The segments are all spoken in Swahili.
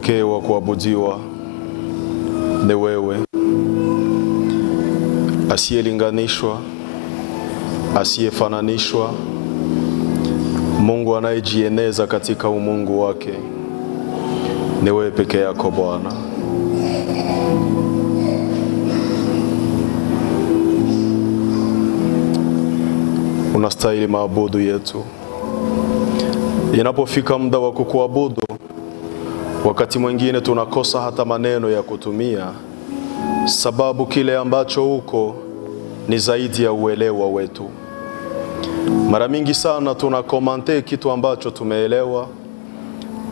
pekee wa kuabudiwa ni wewe, asiyelinganishwa, asiyefananishwa, Mungu anayejieneza katika umungu wake. Ni wewe pekee yako Bwana. Unastahili maabudu yetu. Inapofika muda wa kukuabudu, wakati mwingine tunakosa hata maneno ya kutumia, sababu kile ambacho uko ni zaidi ya uelewa wetu. Mara mingi sana tunakomante kitu ambacho tumeelewa,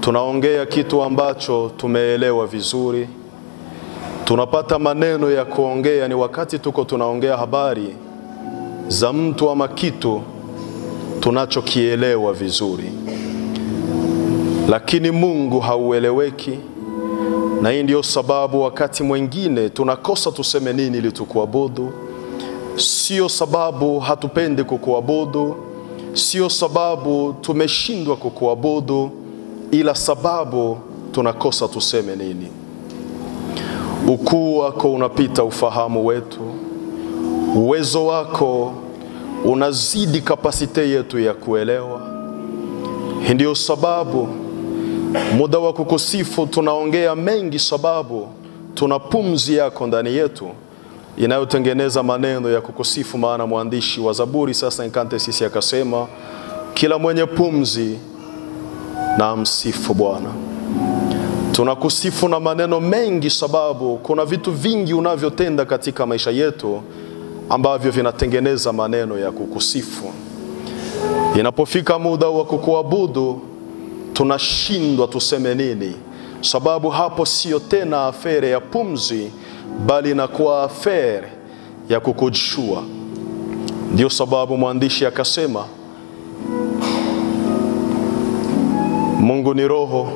tunaongea kitu ambacho tumeelewa vizuri, tunapata maneno ya kuongea ni wakati tuko tunaongea habari za mtu ama kitu tunachokielewa vizuri. Lakini Mungu haueleweki, na hii ndio sababu wakati mwingine tunakosa tuseme nini ili tukuabudu. Sio sababu hatupendi kukuabudu, sio sababu tumeshindwa kukuabudu, ila sababu tunakosa tuseme nini. Ukuu wako unapita ufahamu wetu, uwezo wako unazidi kapasite yetu ya kuelewa. Hii ndio sababu muda wa kukusifu tunaongea mengi, sababu tuna pumzi yako ndani yetu inayotengeneza maneno ya kukusifu. Maana mwandishi wa Zaburi sasa 56 akasema, kila mwenye pumzi na msifu Bwana. Tunakusifu na maneno mengi, sababu kuna vitu vingi unavyotenda katika maisha yetu ambavyo vinatengeneza maneno ya kukusifu. Inapofika muda wa kukuabudu, tunashindwa tuseme nini, sababu hapo sio tena afere ya pumzi, bali inakuwa afere ya kukujua. Ndio sababu mwandishi akasema, Mungu ni roho,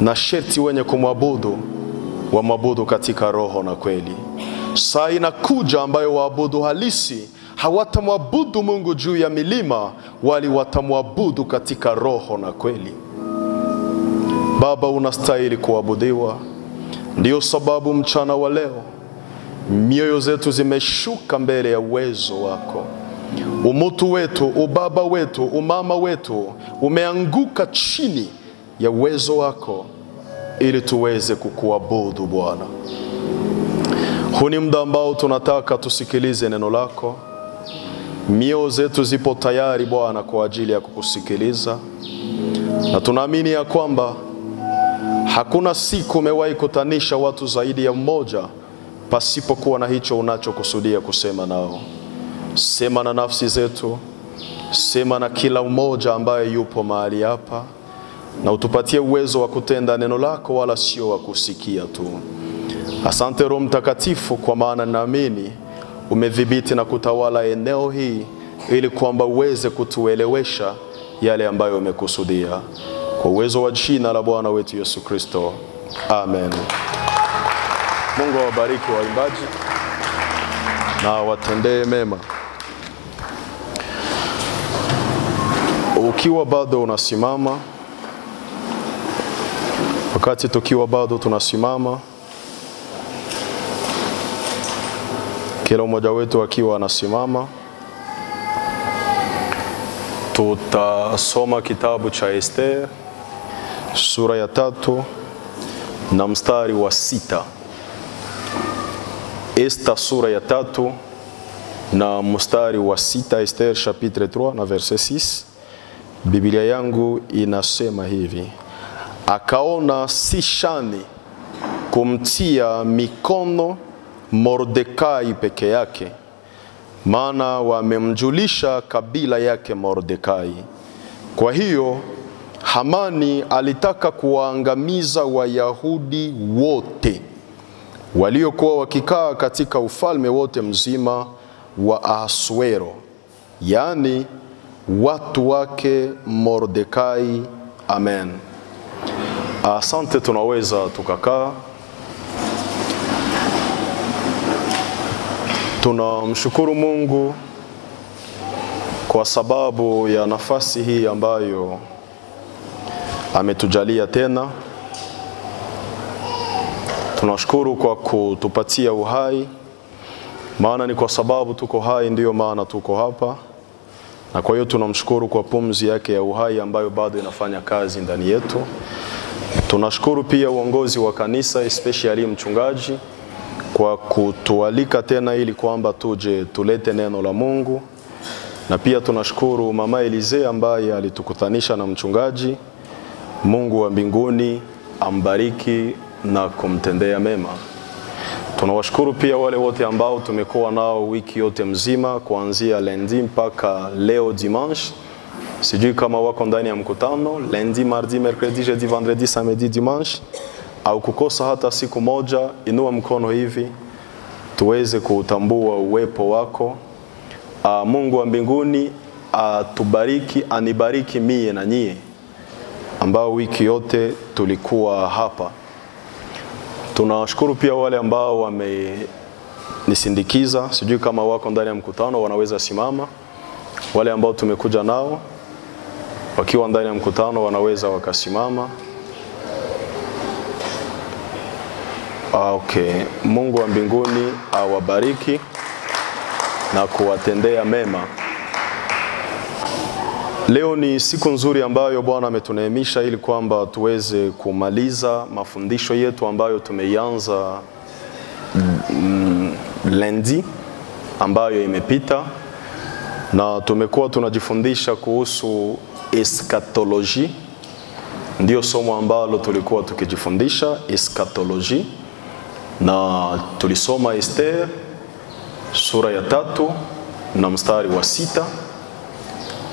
na sherti wenye kumwabudu wamwabudu katika roho na kweli. Saa inakuja ambayo waabudu halisi hawatamwabudu Mungu juu ya milima, wali watamwabudu katika roho na kweli. Baba, unastahili kuabudiwa. Ndio sababu mchana wa leo mioyo zetu zimeshuka mbele ya uwezo wako. Umutu wetu, ubaba wetu, umama wetu umeanguka chini ya uwezo wako ili tuweze kukuabudu Bwana. Huu ni muda ambao tunataka tusikilize neno lako. Mioyo zetu zipo tayari Bwana kwa ajili ya kukusikiliza, na tunaamini ya kwamba hakuna siku umewahi kutanisha watu zaidi ya mmoja pasipokuwa na hicho unachokusudia kusema nao. Sema na nafsi zetu, sema na kila mmoja ambaye yupo mahali hapa, na utupatie uwezo wa kutenda neno lako wala sio wa kusikia tu. Asante Roho Mtakatifu, kwa maana naamini umedhibiti na kutawala eneo hii ili kwamba uweze kutuelewesha yale ambayo umekusudia. Kwa uwezo wa jina la Bwana wetu Yesu Kristo. Amen. Mungu awabariki waimbaji na watendee mema. Ukiwa bado unasimama, wakati tukiwa bado tunasimama, kila mmoja wetu akiwa anasimama, tutasoma kitabu cha Esther sura ya 3 na mstari wa 6. Esther sura ya 3 na mstari wa 6. Esther chapitre 3 na verset 6. Biblia yangu inasema hivi: akaona si shani kumtia mikono Mordekai peke yake, maana wamemjulisha kabila yake Mordekai. Kwa hiyo Hamani alitaka kuwaangamiza Wayahudi wote waliokuwa wakikaa katika ufalme wote mzima wa Ahasuero, yani watu wake Mordekai. Amen. Asante, tunaweza tukakaa. Tunamshukuru Mungu kwa sababu ya nafasi hii ambayo ametujalia tena Tunashukuru kwa kutupatia uhai, maana ni kwa sababu tuko hai ndiyo maana tuko hapa. Na kwa hiyo tunamshukuru kwa pumzi yake ya uhai ambayo bado inafanya kazi ndani yetu. Tunashukuru pia uongozi wa kanisa, especially mchungaji, kwa kutualika tena ili kwamba tuje tulete neno la Mungu. Na pia tunashukuru mama Elize ambaye alitukutanisha na mchungaji. Mungu wa mbinguni ambariki na kumtendea mema. Tunawashukuru pia wale wote ambao tumekuwa nao wiki yote mzima kuanzia lundi mpaka leo dimanche. Sijui kama wako ndani ya mkutano lundi, mardi, mercredi, jeudi, vendredi, samedi, dimanche au kukosa hata siku moja. Inua mkono hivi tuweze kutambua uwepo wako. Mungu wa mbinguni atubariki, anibariki mie na nyie ambao wiki yote tulikuwa hapa. Tunashukuru pia wale ambao wamenisindikiza. Sijui kama wako ndani ya mkutano wanaweza simama. Wale ambao tumekuja nao wakiwa ndani ya mkutano wanaweza wakasimama. Okay. Mungu wa mbinguni awabariki na kuwatendea mema. Leo ni siku nzuri ambayo Bwana ametuneemisha ili kwamba tuweze kumaliza mafundisho yetu ambayo tumeianza lundi ambayo imepita, na tumekuwa tunajifundisha kuhusu eschatology. Ndio somo ambalo tulikuwa tukijifundisha, eschatology, na tulisoma Esther sura ya 3 na mstari wa 6.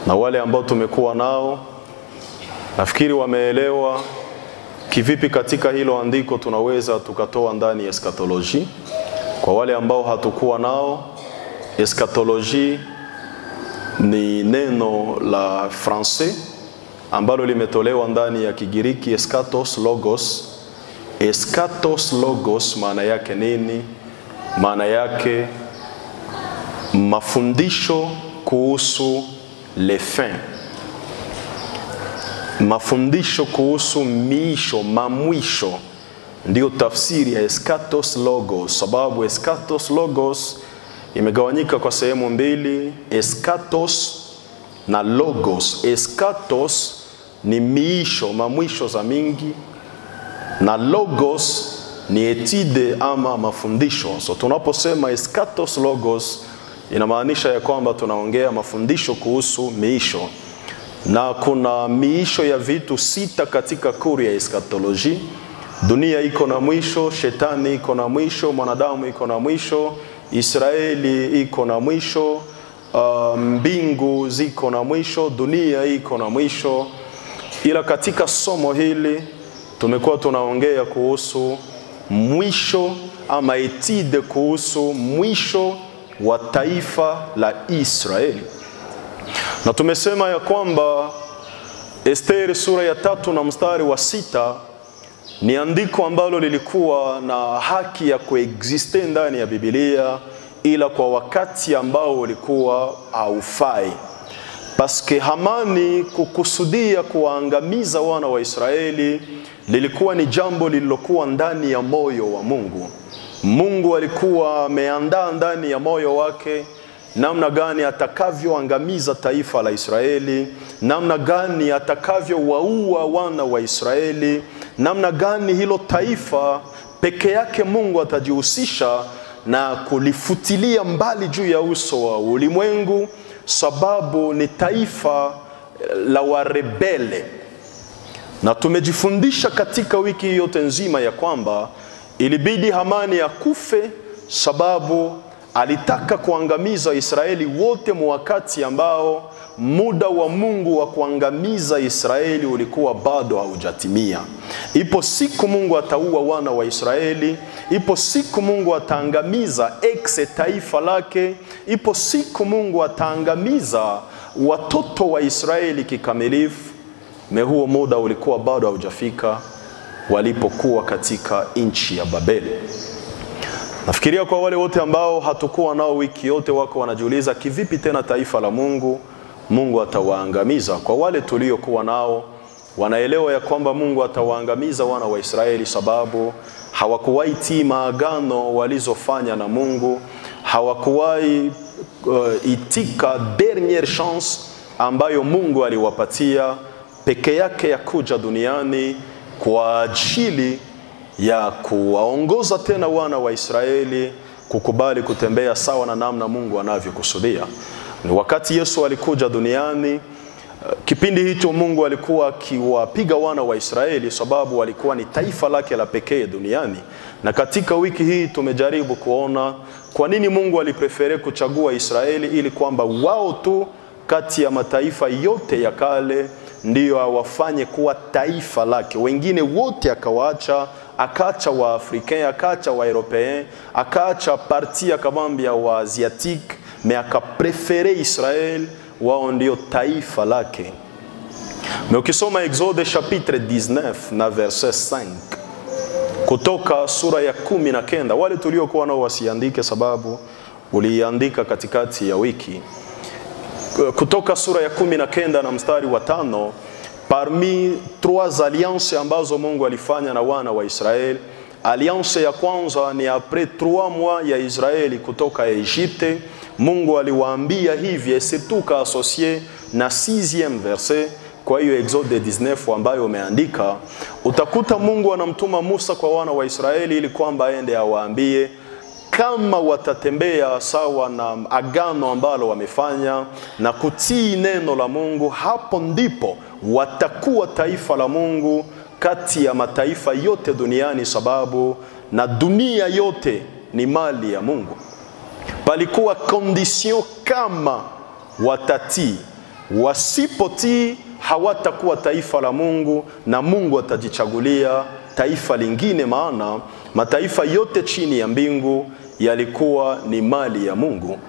Na wale ambao tumekuwa nao nafikiri wameelewa kivipi katika hilo andiko tunaweza tukatoa ndani ya eschatology. Kwa wale ambao hatukuwa nao, eschatology ni neno la Francais ambalo limetolewa ndani ya Kigiriki eskatos logos. Eskatos logos maana yake nini? Maana yake mafundisho kuhusu les fins. Mafundisho kuhusu miisho, mamwisho. Ndio tafsiri ya eskatos logos. Sababu eskatos logos imegawanyika kwa sehemu mbili, eskatos na logos. Eskatos ni miisho, mamwisho za mingi, na logos ni etide ama mafundisho. So tunaposema eskatos logos inamaanisha ya kwamba tunaongea mafundisho kuhusu miisho. Na kuna miisho ya vitu 6 katika kuri ya eschatology. Dunia iko na mwisho, shetani iko na mwisho, mwanadamu iko na mwisho, Israeli iko na mwisho, mbingu ziko na mwisho, dunia iko na mwisho. Ila katika somo hili tumekuwa tunaongea kuhusu mwisho ama etide kuhusu mwisho wa taifa la Israeli. Na tumesema ya kwamba Esther sura ya 3 na mstari wa 6 ni andiko ambalo lilikuwa na haki ya kuexiste ndani ya Biblia, ila kwa wakati ambao ulikuwa haufai. Paske Hamani kukusudia kuangamiza wana wa Israeli lilikuwa ni jambo lililokuwa ndani ya moyo wa Mungu. Mungu alikuwa ameandaa ndani ya moyo wake namna gani atakavyoangamiza taifa la Israeli, namna gani atakavyowaua wana wa Israeli, namna gani hilo taifa peke yake Mungu atajihusisha na kulifutilia mbali juu ya uso wa ulimwengu, sababu ni taifa la warebele. Na tumejifundisha katika wiki yote nzima ya kwamba ilibidi Hamani akufe sababu alitaka kuangamiza Israeli wote wakati ambao muda wa Mungu wa kuangamiza Israeli ulikuwa bado haujatimia. Ipo siku Mungu ataua wana wa Israeli, ipo siku Mungu ataangamiza taifa lake, ipo siku Mungu ataangamiza watoto wa Israeli kikamilifu. Huo muda ulikuwa bado haujafika walipokuwa katika nchi ya Babeli. Nafikiria kwa wale wote ambao hatukuwa nao wiki yote wako wanajiuliza kivipi tena taifa la Mungu atawaangamiza. Kwa wale tuliokuwa nao wanaelewa ya kwamba Mungu atawaangamiza wana wa Israeli sababu hawakuwahi tii maagano walizofanya na Mungu, hawakuwahi itika dernière chance ambayo Mungu aliwapatia peke yake ya kuja duniani kwa ajili ya kuwaongoza tena wana wa Israeli kukubali kutembea sawa na namna Mungu anavyokusudia. Wakati Yesu alikuja duniani, kipindi hicho Mungu alikuwa akiwapiga wana wa Israeli sababu walikuwa ni taifa lake la pekee duniani. Na katika wiki hii tumejaribu kuona kwa nini Mungu aliprefere kuchagua Israeli, ili kwamba wao tu kati ya mataifa yote ya kale ndio awafanye kuwa taifa lake. Wengine wote akawaacha, akaacha wa Africain, akaacha wa European, akaacha parti ya kabambi ya wa Asiatique, mais akaprefere Israel, wao ndio taifa lake. Mais ukisoma Exode chapitre 19 na verset 5, kutoka sura ya 19, wale tuliokuwa nao wasiandike sababu uliandika katikati ya wiki. Kutoka sura ya 19 na mstari wa 5, parmi 3 alliances ambazo Mungu alifanya na wana wa Israeli, alliance ya kwanza ni après 3 mois ya Israeli kutoka Egypte. Mungu aliwaambia hivi, et surtout ka associé na 6e verset kwa hiyo Exode 19 ambayo umeandika, utakuta Mungu anamtuma Musa kwa wana wa Israeli ili kwamba aende awaambie kama watatembea sawa na agano ambalo wamefanya na kutii neno la Mungu, hapo ndipo watakuwa taifa la Mungu kati ya mataifa yote duniani, sababu na dunia yote ni mali ya Mungu. Palikuwa condition kama watatii. Wasipotii hawatakuwa taifa la Mungu na Mungu atajichagulia taifa lingine, maana mataifa yote chini ya mbingu yalikuwa ni mali ya Mungu.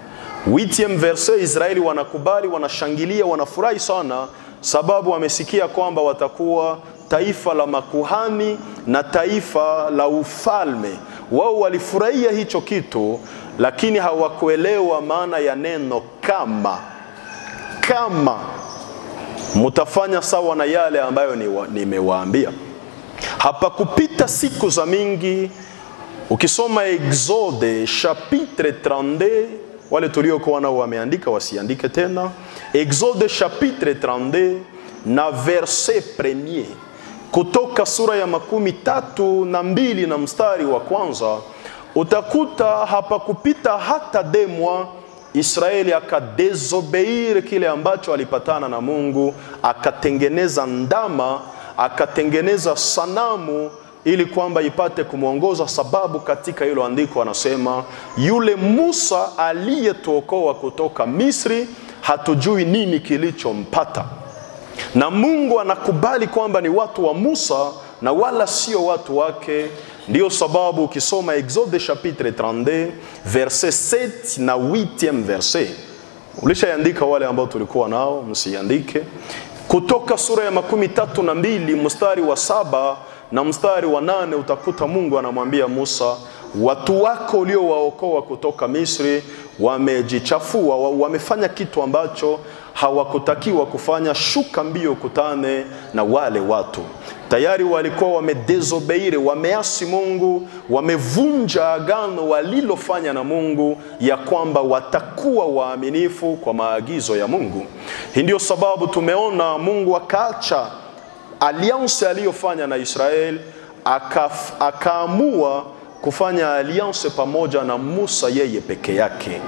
8e verset, Israeli wanakubali, wanashangilia, wanafurahi sana sababu wamesikia kwamba watakuwa taifa la makuhani na taifa la ufalme. Wao walifurahia hicho kitu, lakini hawakuelewa maana ya neno kama mutafanya sawa na yale ambayo nimewaambia. Hapa kupita siku za mingi, ukisoma Exode chapitre 32, wale tuliokuwa nao wameandika wasiandike tena. Exode chapitre 32 na verset 1, kutoka sura ya 32 na mstari wa kwanza, utakuta hapa kupita hata 2 mois Israeli akadesobeir kile ambacho alipatana na Mungu, akatengeneza ndama, akatengeneza sanamu ili kwamba ipate kumuongoza, sababu katika hilo andiko anasema yule Musa aliyetuokoa kutoka Misri hatujui nini kilichompata. Na Mungu anakubali kwamba ni watu wa Musa na wala sio watu wake. Ndio sababu ukisoma Exode chapitre 32 verset 7 na 8e verset, ulishaandika wale ambao tulikuwa nao msiandike. Kutoka sura ya 32 mstari wa 7 na mstari wa 8, utakuta Mungu anamwambia Musa, watu wako uliowaokoa kutoka Misri wamejichafua, wamefanya kitu ambacho hawakutakiwa kufanya. Shuka mbio kutane na wale watu. Tayari walikuwa wamedesobeire, wameasi Mungu, wamevunja agano walilofanya na Mungu ya kwamba watakuwa waaminifu kwa maagizo ya Mungu. Hii ndio sababu tumeona Mungu akaacha alliance aliyofanya na Israeli, akaamua kufanya alliance pamoja na Musa yeye peke yake.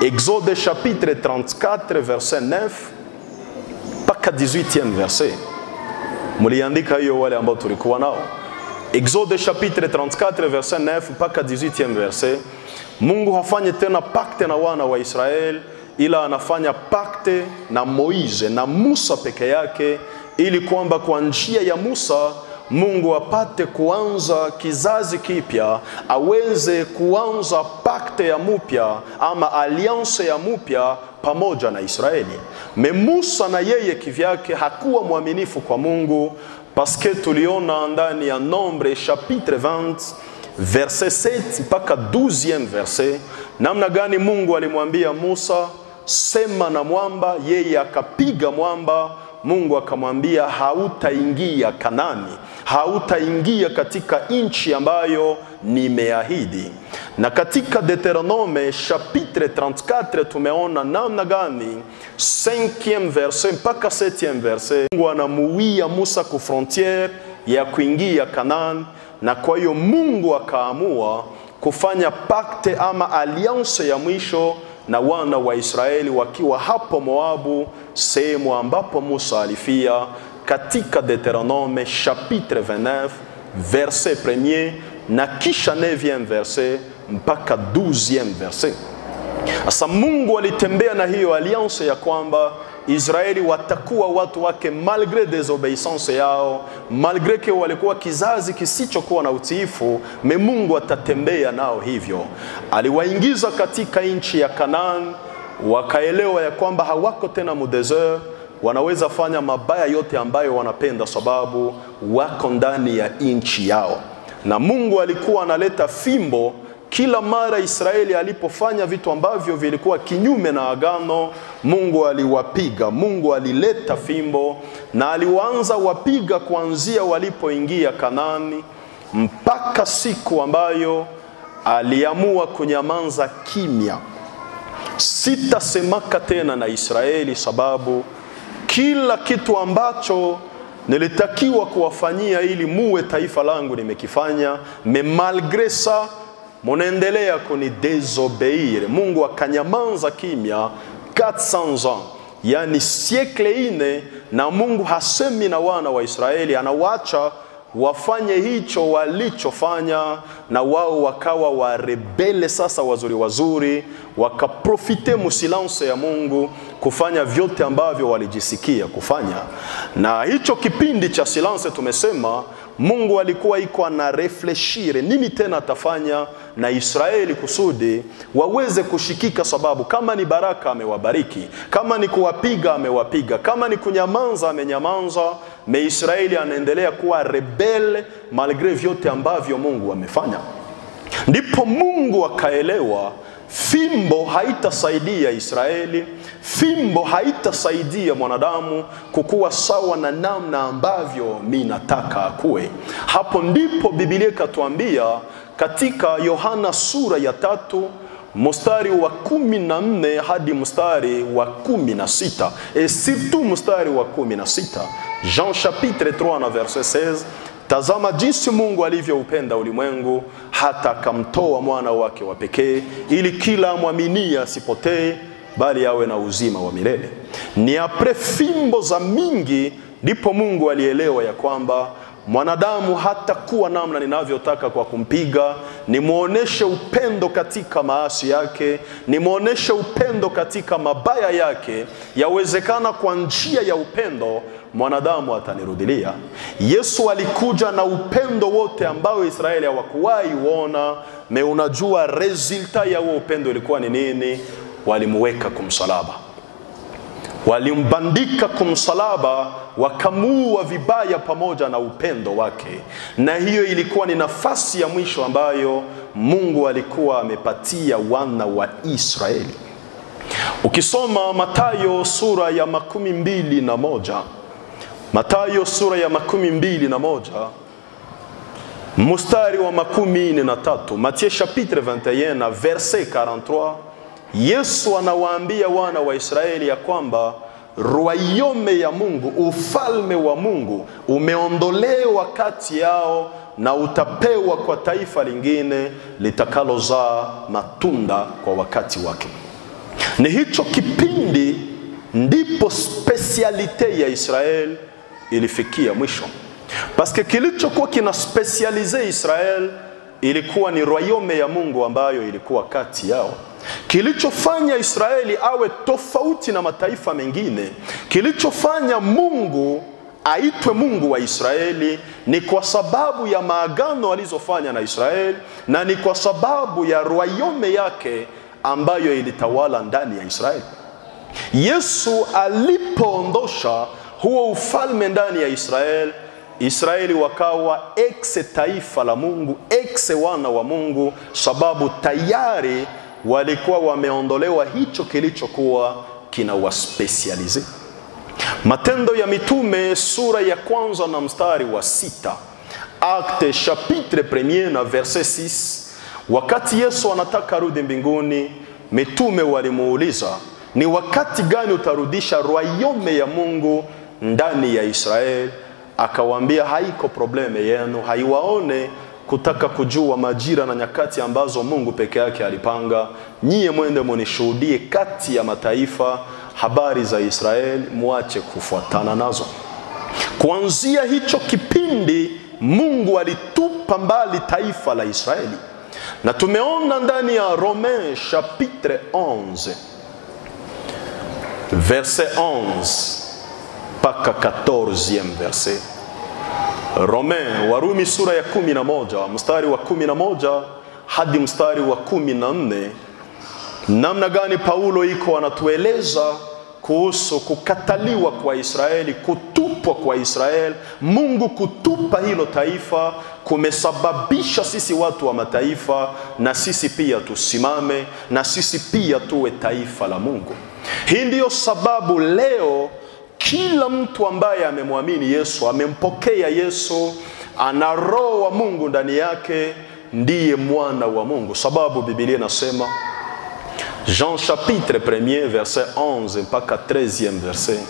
Exode chapitre 34 verset 9 mpaka 18e verset. Muliandika hiyo wale ambao tulikuwa nao. Exode chapitre 34 verset 9 mpaka 18e verset. Mungu hafanye tena pacte na wana wa Israeli, ila anafanya pacte na Moize na Musa peke yake, ili kwamba kwa njia ya Musa Mungu apate kuanza kizazi kipya, aweze kuanza pacte ya mupya ama alliance ya mupya pamoja na Israeli. Musa na yeye kivyake hakuwa mwaminifu kwa Mungu, paske tuliona ndani ya Nombre chapitre 20 verset 7 mpaka 12e verset namna gani Mungu alimwambia Musa, sema na mwamba, yeye akapiga mwamba, Mungu akamwambia hautaingia Kanani, hautaingia katika nchi ambayo nimeahidi. Na katika Deuteronome chapitre 34 tumeona namna gani 5e verset mpaka 7e verset Mungu anamuia Musa ku frontiere ya kuingia Kanani, na kwa hiyo Mungu akaamua kufanya pacte ama alliance ya mwisho na wana wa Israeli wakiwa hapo Moabu, sehemu ambapo Musa alifia, katika Deuteronome chapitre 29 verset 1 na kisha 9e verset mpaka 12e verset. Asa Mungu alitembea na hiyo alliance ya kwamba Israeli watakuwa watu wake malgré désobéissance yao, malgré que walikuwa kizazi kisichokuwa na utiifu, Mungu atatembea nao hivyo. Aliwaingiza katika nchi ya Kanaan, wakaelewa ya kwamba hawako tena mu desert, wanaweza fanya mabaya yote ambayo wanapenda sababu wako ndani ya nchi yao. Na Mungu alikuwa analeta fimbo kila mara Israeli alipofanya vitu ambavyo vilikuwa kinyume na agano. Mungu aliwapiga, Mungu alileta fimbo na aliwaanza wapiga kuanzia walipoingia Kanani mpaka siku ambayo aliamua kunyamaza kimya. Sitasemaka tena na Israeli sababu kila kitu ambacho nilitakiwa kuwafanyia ili muwe taifa langu nimekifanya, malgré ça munaendelea kuni désobéir. Mungu akanyamanza kimya 400 ans, yani siècle ine, na Mungu hasemi na wana wa Israeli, anawacha wafanye hicho walichofanya, na wao wakawa warebele sasa wazuri, wakaprofite musilance ya Mungu kufanya vyote ambavyo walijisikia kufanya. Na hicho kipindi cha silence tumesema Mungu alikuwa iko ana refleshire nini tena atafanya na Israeli kusudi waweze kushikika, sababu kama ni baraka amewabariki, kama ni kuwapiga amewapiga, kama ni kunyamanza amenyamanza. Israeli anaendelea kuwa rebele malgré vyote ambavyo Mungu amefanya. Ndipo Mungu akaelewa fimbo haitasaidia Israeli, fimbo haitasaidia mwanadamu kukuwa sawa na namna ambavyo mimi nataka akue. Hapo ndipo Biblia ikatuambia katika Yohana sura ya 3 mstari wa 14 hadi mstari wa 16, et surtout mstari wa 16. Jean chapitre 3 na verset 16. Tazama jinsi Mungu alivyoupenda ulimwengu hata akamtoa mwana wake wa pekee ili kila amwaminie asipotee bali awe na uzima wa milele. Ni apre fimbo za mingi ndipo Mungu alielewa ya kwamba mwanadamu hatakuwa namna ninavyotaka kwa kumpiga, nimuoneshe upendo katika maasi yake, nimuoneshe upendo katika mabaya yake. Yawezekana kwa njia ya upendo mwanadamu atanirudilia. Yesu alikuja na upendo wote ambao Israeli hawakuwahi uona. Unajua resulta ya huo upendo ilikuwa ni nini? Walimuweka kumsalaba, walimbandika kumsalaba, wakamuua vibaya pamoja na upendo wake. Na hiyo ilikuwa ni nafasi ya mwisho ambayo Mungu alikuwa amepatia wana wa Israeli. Ukisoma Mathayo sura ya 21, Mathayo sura ya 21 mstari wa 43, Matthieu chapitre 21 na verset 43, Yesu anawaambia wana wa Israeli ya kwamba royaume ya Mungu, ufalme wa Mungu umeondolewa kati yao na utapewa kwa taifa lingine litakalozaa matunda kwa wakati wake. Ni hicho kipindi ndipo specialite ya Israeli ilifikia mwisho. Paske kilichokuwa kina specialize Israel ilikuwa ni royaume ya Mungu ambayo ilikuwa kati yao. Kilichofanya Israeli awe tofauti na mataifa mengine, kilichofanya Mungu aitwe Mungu wa Israeli, ni kwa sababu ya maagano alizofanya na Israeli, na ni kwa sababu ya royaume yake ambayo ilitawala ndani ya Israeli. Yesu alipoondosha huo ufalme ndani ya Israeli, Israeli wakawa exe taifa la Mungu, exe wana wa Mungu, sababu tayari walikuwa wameondolewa hicho kilichokuwa kina waspecialize. Matendo ya Mitume sura ya kwanza na mstari wa 6. Acte chapitre 1 na verset 6. Wakati Yesu anataka rudi mbinguni, mitume walimuuliza, ni wakati gani utarudisha royaume ya Mungu ndani ya Israeli? Akawaambia, haiko probleme yenu, haiwaone kutaka kujua majira na nyakati ambazo Mungu peke yake alipanga. Nyie mwende munishuhudie kati ya mataifa habari za Israeli, muache kufuatana nazo. Kuanzia hicho kipindi Mungu alitupa mbali taifa la Israeli. Na tumeona ndani ya Romains chapitre 11 verset 11 paka 14e verset. Warumi sura ya 11 mstari wa 11 hadi mstari wa 14. Namna gani Paulo iko anatueleza kuhusu kukataliwa kwa Israeli, kutupwa kwa Israeli. Mungu kutupa hilo taifa kumesababisha sisi watu wa mataifa na sisi pia tusimame, na sisi pia tuwe taifa la Mungu. Hii ndiyo sababu leo kila mtu ambaye amemwamini Yesu, amempokea Yesu, ana roho wa Mungu ndani yake, ndiye mwana wa Mungu. Sababu Biblia inasema, Jean chapitre 1 verset 11 mpaka 13e verset.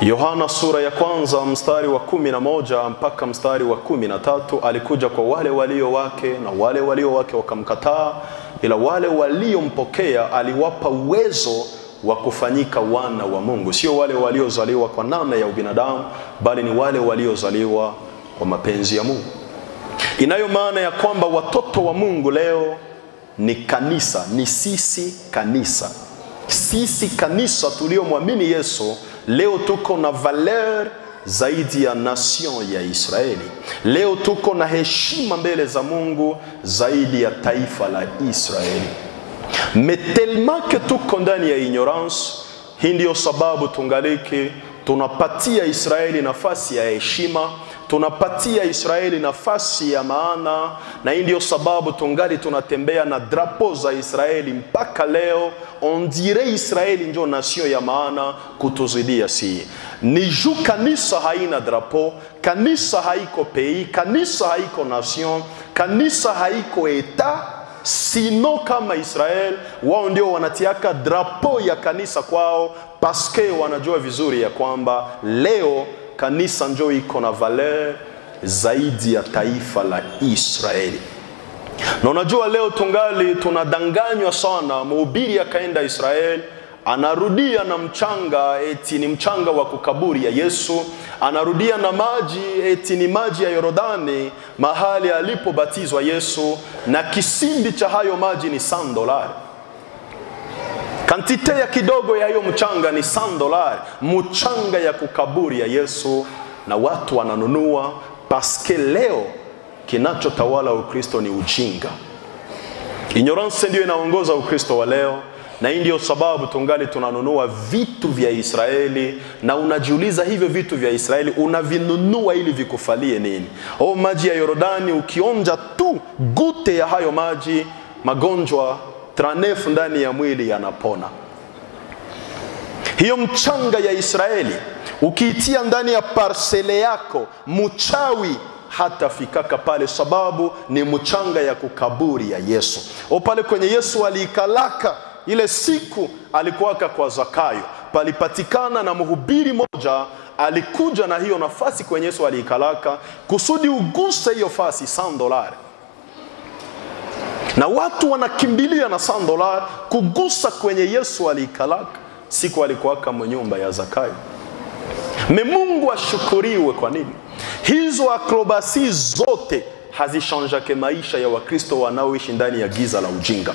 Yohana sura ya kwanza mstari wa 11 mpaka mstari wa 13. Alikuja kwa wale walio wake, na wale walio wake wakamkataa, ila wale waliompokea aliwapa uwezo wa kufanyika wana wa Mungu. Sio wale waliozaliwa kwa namna ya ubinadamu, bali ni wale waliozaliwa kwa mapenzi ya Mungu. Inayo maana ya kwamba watoto wa Mungu leo ni kanisa, ni sisi kanisa. Sisi kanisa tuliomwamini Yesu leo tuko na valeur zaidi ya nation ya Israeli. Leo tuko na heshima mbele za Mungu zaidi ya taifa la Israeli. Mais tellement que tuko ndani ya ignorance, hii ndio sababu tungaliki tunapatia Israeli nafasi ya heshima, tunapatia Israeli nafasi ya maana, na hii ndio sababu tungali tunatembea na drapo za Israeli mpaka leo. On dirait Israeli ndio nation ya maana kutuzidia si. Ni juu kanisa haina drapo, kanisa haiko pays, kanisa haiko nation, kanisa haiko eta. Sino kama Israel, wao ndio wanatiaka drapo ya kanisa kwao, paske wanajua vizuri ya kwamba leo kanisa ndio iko na valeur zaidi ya taifa la Israeli. Na unajua leo tungali tunadanganywa sana. Mhubiri akaenda Israeli, anarudia na mchanga eti ni mchanga wa kukaburi ya Yesu, anarudia na maji eti ni maji ya Yordani mahali alipobatizwa Yesu, na kisindi cha hayo maji ni $100. Kantite ya kidogo ya hiyo mchanga ni $100, mchanga ya kukaburi ya Yesu, na watu wananunua paske leo kinachotawala Ukristo ni ujinga. Ignorance ndio inaongoza Ukristo wa leo. Na hii ndio sababu tungali tunanunua vitu vya Israeli, na unajiuliza hivyo vitu vya Israeli unavinunua ili vikufalie nini? Maji ya Yordani, ukionja tu gute ya hayo maji, magonjwa 39 ndani ya mwili yanapona. Hiyo mchanga ya Israeli ukiitia ndani ya parcele yako, mchawi hata fikaka pale, sababu ni mchanga ya kukaburi ya Yesu. Pale kwenye Yesu aliikalaka ile siku alikuwaka kwa Zakayo, palipatikana na mhubiri moja alikuja na hiyo nafasi kwenye Yesu aliikalaka, kusudi uguse hiyo fasi $100. Na watu wanakimbilia na $100 kugusa kwenye Yesu aliikalaka siku alikuwaka mnyumba ya Zakayo. Mungu ashukuriwe. Kwa nini? Hizo akrobasi zote hazishanjake maisha ya Wakristo wanaoishi ndani ya giza la ujinga.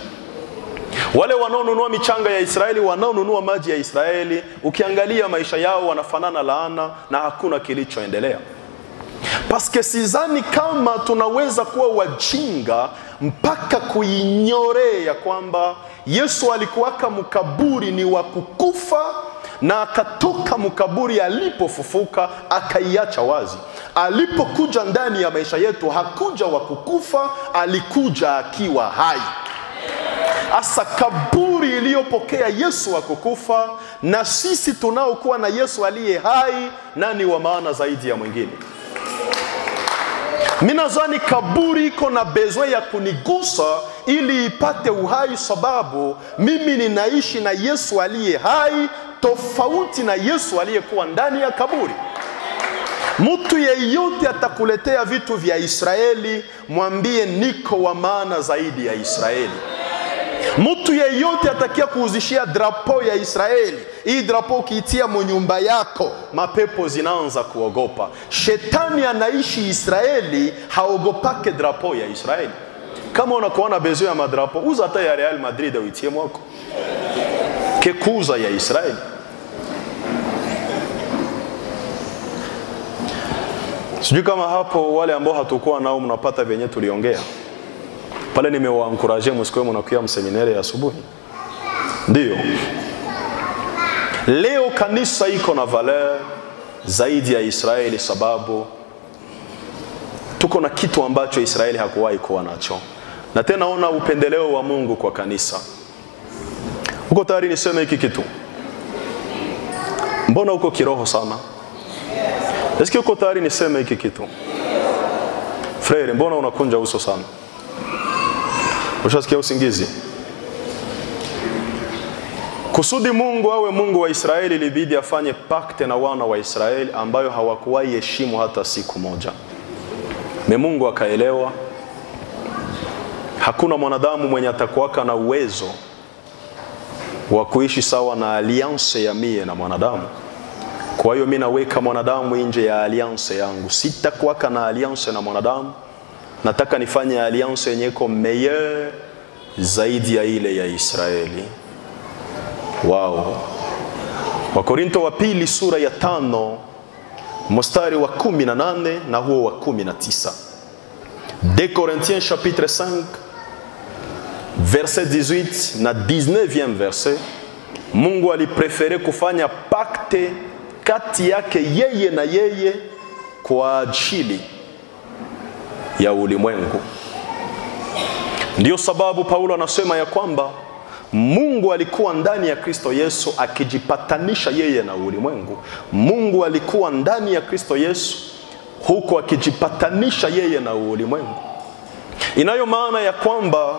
Wale wanaonunua michanga ya Israeli, wanaonunua maji ya Israeli, ukiangalia maisha yao wanafanana laana na hakuna kilichoendelea. Paske sizani kama tunaweza kuwa wajinga mpaka kuinyore ya kwamba Yesu alikuwaka mkaburi ni wa kukufa, na akatoka mkaburi alipofufuka akaiacha wazi. Alipokuja ndani ya maisha yetu hakuja wa kukufa, alikuja akiwa hai. Asa kaburi kaburi iliyopokea Yesu akukufa, na sisi tunaokuwa na Yesu aliye hai, nani wa maana zaidi ya mwingine? Mimi nadhani kaburi iko na besoin ya kunigusa ili ipate uhai, sababu mimi ninaishi na Yesu aliye hai, tofauti na Yesu aliyekuwa ndani ya kaburi. Mtu yeyote atakuletea vitu vya Israeli, mwambie niko wa maana zaidi ya Israeli. Mtu yeyote atakia kuuzishia drapo ya Israeli, hii drapo ukiitia mnyumba yako, mapepo zinaanza kuogopa. Shetani anaishi Israeli, haogopake drapo ya Israeli. Kama unakuona bezo ya madrapo, uza hata ya Real Madrid uitie mwako, kekuza ya Israeli. Sijui kama hapo wale ambao hatukuwa nao mnapata venye tuliongea. Pale nimewaencourager msikwe mnakuya mseminari ya asubuhi. Ndio. Leo kanisa iko na valeur zaidi ya Israeli, sababu tuko na kitu ambacho Israeli hakuwahi kuwa nacho. Na tena ona upendeleo wa Mungu kwa kanisa. Uko tayari niseme hiki kitu? Mbona uko kiroho sana? Eski uko tayari niseme hiki kitu? Frere, mbona unakunja uso sana? Ushasikia usingizi? Kusudi Mungu awe Mungu wa Israeli, ilibidi afanye pakte na wana wa Israeli ambayo hawakuwahi heshimu hata siku moja. Mungu akaelewa hakuna mwanadamu mwenye atakuwaka na uwezo wa kuishi sawa na alliance ya mie na mwanadamu. Kwa hiyo mimi naweka mwanadamu nje ya alliance yangu. Sitakuwaka na alliance na mwanadamu. Nataka nifanye alliance yenye iko meilleur zaidi ya ile ya Israeli. Wow. Wakorinto wa pili sura ya 5 mstari wa 18 na huo wa 19. De Corinthiens chapitre 5 verset 18 na 19e verset. Mungu aliprefere kufanya pakte kati yake yeye na yeye kwa ajili ya ulimwengu. Ndio sababu Paulo anasema ya kwamba Mungu alikuwa ndani ya Kristo Yesu akijipatanisha yeye na ulimwengu. Mungu alikuwa ndani ya Kristo Yesu huko akijipatanisha yeye na ulimwengu. Inayo maana ya kwamba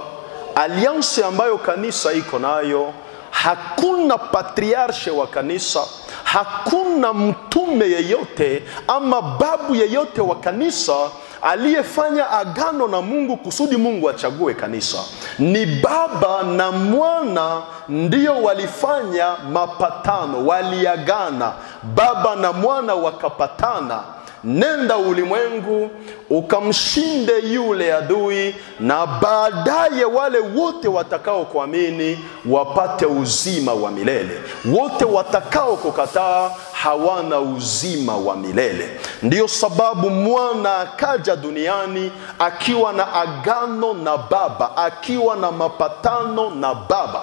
alliance ambayo kanisa iko nayo, hakuna patriarche wa kanisa, hakuna mtume yeyote ama babu yeyote wa kanisa aliyefanya agano na Mungu kusudi Mungu achague kanisa. Ni Baba na Mwana ndio walifanya mapatano, waliagana. Baba na Mwana wakapatana, nenda ulimwengu ukamshinde yule adui, na baadaye wale wote watakao kuamini wapate uzima wa milele. Wote watakao kukataa hawana uzima wa milele. Ndiyo sababu Mwana akaja duniani akiwa na agano na Baba, akiwa na mapatano na Baba.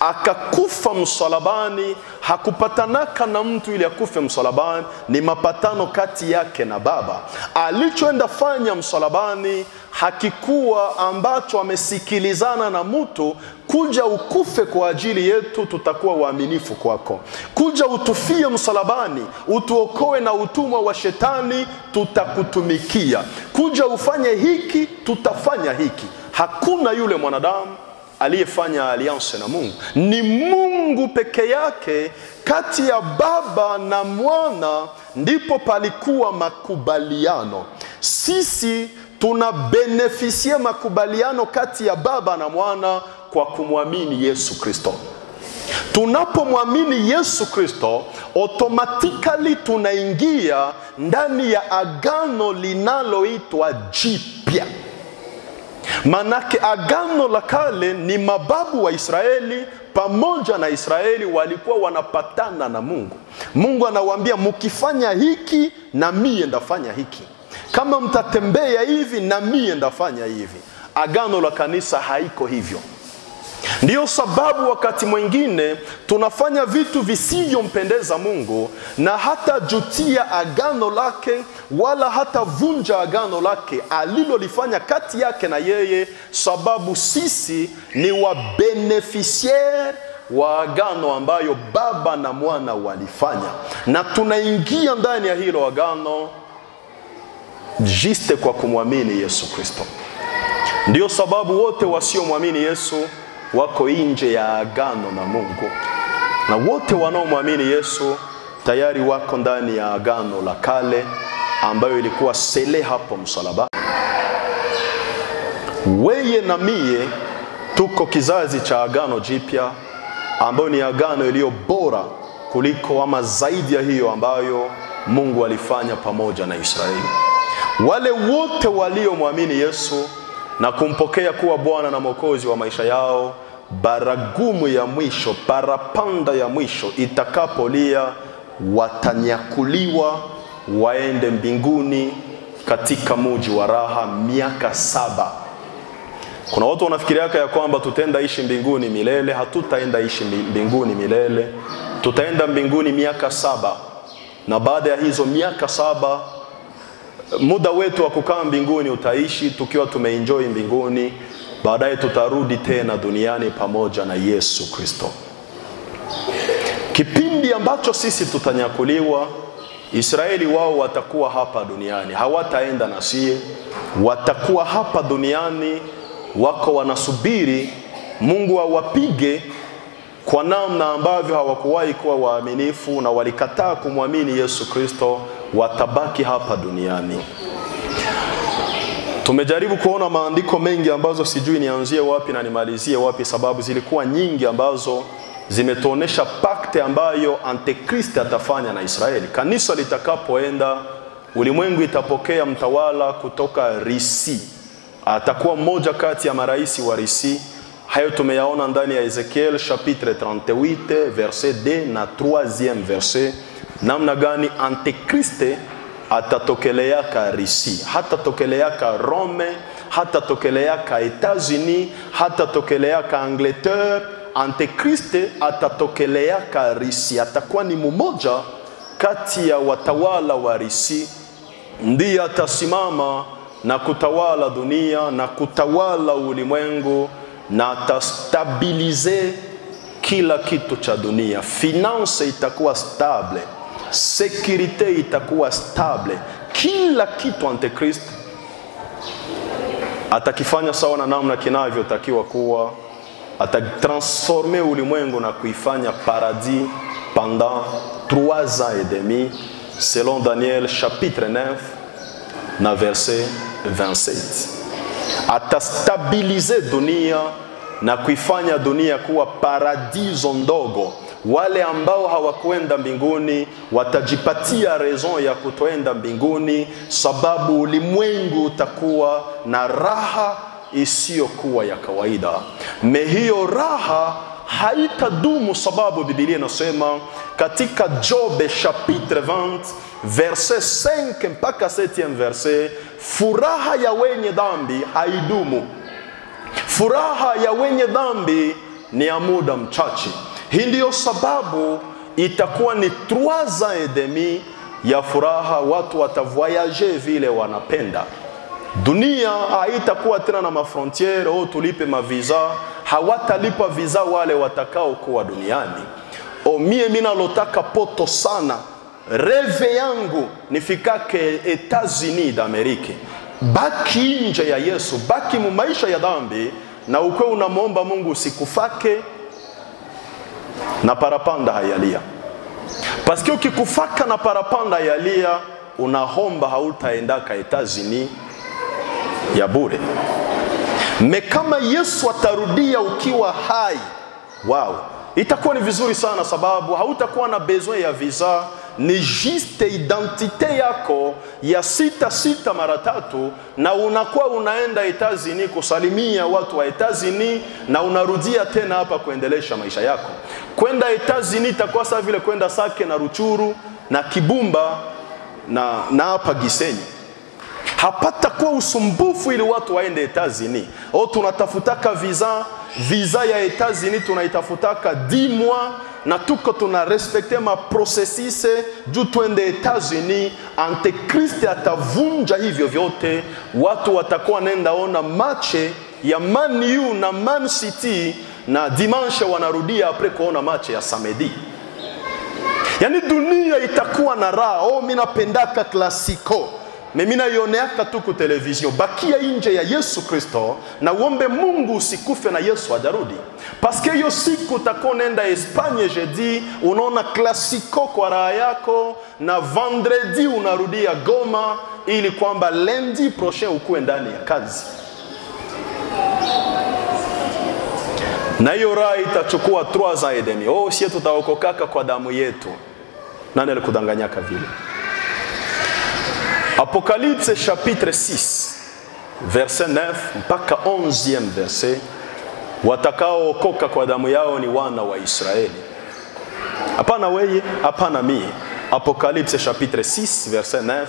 Akakufa msalabani, hakupatanaka na mtu ili akufe msalabani, ni mapatano kati yake na Baba. Alichoenda fanya msalabani hakikuwa ambacho amesikilizana na mtu, kuja ukufe kwa ajili yetu, tutakuwa waaminifu kwako. Kuja utufie msalabani, utuokoe na utumwa wa shetani, tutakutumikia. Kuja ufanye hiki, tutafanya hiki. Hakuna yule mwanadamu aliyefanya alliance na Mungu. Ni Mungu peke yake. Kati ya Baba na Mwana ndipo palikuwa makubaliano. Sisi tunabeneficia makubaliano kati ya Baba na Mwana kwa kumwamini Yesu Kristo. Tunapomwamini Yesu Kristo, automatically tunaingia ndani ya agano linaloitwa jipya. Manake agano la kale ni mababu wa Israeli pamoja na Israeli walikuwa wanapatana na Mungu. Mungu anawaambia mukifanya hiki na mie ndafanya hiki. Kama mtatembea hivi na mie ndafanya hivi. Agano la kanisa haiko hivyo. Ndiyo sababu wakati mwingine tunafanya vitu visivyompendeza Mungu na hata jutia agano lake wala hata vunja agano lake alilolifanya kati yake na yeye, sababu sisi ni wa beneficiaire wa agano ambayo Baba na Mwana walifanya, na tunaingia ndani ya hilo agano juste kwa kumwamini Yesu Kristo. Ndiyo sababu wote wasiomwamini Yesu wako nje ya agano na Mungu, na wote wanaomwamini Yesu tayari wako ndani ya agano la kale ambayo ilikuwa sele hapo msalaba. Wewe na mie tuko kizazi cha agano jipya ambayo ni agano iliyo bora kuliko ama zaidi ya hiyo ambayo Mungu alifanya pamoja na Israeli. Wale wote waliomwamini Yesu na kumpokea kuwa Bwana na Mwokozi wa maisha yao, baragumu ya mwisho, parapanda ya mwisho itakapolia, watanyakuliwa waende mbinguni katika mji wa raha miaka 7. Kuna watu wanafikiria ya kwamba tutaenda ishi mbinguni milele. Hatutaenda ishi mbinguni milele, tutaenda mbinguni miaka 7, na baada ya hizo miaka 7 muda wetu wa kukaa mbinguni utaishi tukiwa tumeenjoy mbinguni. Baadaye tutarudi tena duniani pamoja na Yesu Kristo. Kipindi ambacho sisi tutanyakuliwa, Israeli wao watakuwa hapa duniani, hawataenda na sie, watakuwa hapa duniani, wako wanasubiri Mungu awapige kwa namna ambavyo hawakuwahi kuwa waaminifu na walikataa kumwamini Yesu Kristo. Watabaki hapa duniani. Tumejaribu kuona maandiko mengi ambazo sijui nianzie wapi na nimalizie wapi, sababu zilikuwa nyingi ambazo zimetuonesha pakte ambayo Antikristo atafanya na Israeli. Kanisa litakapoenda, ulimwengu itapokea mtawala kutoka Risi. Atakuwa mmoja kati ya maraisi wa Risi. Hayo tumeyaona ndani ya Ezekiel chapitre 38 verset 2 na 3e verset, namna gani Antikriste atatokeleaka Risi, hatatokeleaka Rome, hatatokeleaka Etats-Unis, hatatokeleaka Angleterre. Antikriste atatokeleaka Risi. Atakuwa ni mmoja kati ya watawala wa Risi, ndiye atasimama na kutawala dunia na kutawala ulimwengu, na atastabilize kila kitu cha dunia. Finance itakuwa stable, security itakuwa stable, kila kitu Antikristo atakifanya sawa na namna kinavyotakiwa kuwa. Atatransformer ulimwengu na kuifanya paradis pendant 3 ans et demi, selon Daniel chapitre 9 na verset 27. Atastabilize dunia na kuifanya dunia kuwa paradiso ndogo. Wale ambao hawakwenda mbinguni watajipatia raison ya kutoenda mbinguni, sababu ulimwengu utakuwa na raha isiyokuwa ya kawaida. Hiyo raha haitadumu, sababu Biblia inasema katika Job chapitre 20 verset 5 mpaka 7e verset, furaha ya wenye dhambi haidumu. Furaha ya wenye dhambi ni ya muda mchache. Hii ndiyo sababu itakuwa ni 3 ans et demi ya furaha. Watu watavoyager vile wanapenda. Dunia haitakuwa tena na mafrontiere, au tulipe mavisa. Hawatalipa visa wale watakao kuwa duniani. Mimi nalotaka poto sana, reve yangu nifikake Etats-Unis d'Amerique. Baki nje ya Yesu, baki mu maisha ya dhambi, na ukwe unamwomba Mungu usikufake na parapanda hayalia. Paske ukikufaka na parapanda hayalia, unahomba hautaendaka Etats-Unis ya bure. Kama Yesu atarudia ukiwa hai, wow, itakuwa ni vizuri sana, sababu hautakuwa na besoin ya visa. Ni juste identite yako ya 6 mara 3, na unakuwa unaenda Etats-Unis kusalimia watu wa Etats-Unis, na unarudia tena hapa kuendelesha maisha yako. Kwenda Etats-Unis itakuwa sawa vile kwenda Sake na Ruchuru na Kibumba na hapa Gisenyi. Hapata itakuwa usumbufu ili watu waende Etats-Unis. Au tunatafutaka visa ya Etats-Unis tunaitafutaka 10 mois na tuko tunarespekte ma processus juu tuende Etats-Unis. Antikriste atavunja hivyo vyote, watu watakuwa nenda ona mache ya Man U na Man City na dimanche wanarudia apres kuona mache ya samedi. Yani dunia itakuwa na raha. Oh, mimi napendaka klasiko, mimi naioneaka tu ku television. Bakia nje ya Yesu Kristo na uombe Mungu usikufe na Yesu ajarudi. Paske hiyo siku utakuwa nenda Espagne jeudi, unaona klasiko kwa raha yako, na vendredi unarudia Goma ili kwamba lundi prochain ukuwe ndani ya kazi. Na hiyo raha itachukua 3 ans et demi. Oh, sisi tutaokokaka kwa damu yetu. Nani alikudanganyaka vile? Apocalypse chapitre 6 verset 9 mpaka 11e verset. Watakaookoka kwa damu yao ni wana wa Israeli. Hapana wewe, hapana mie. Apocalypse chapitre 6 verset 9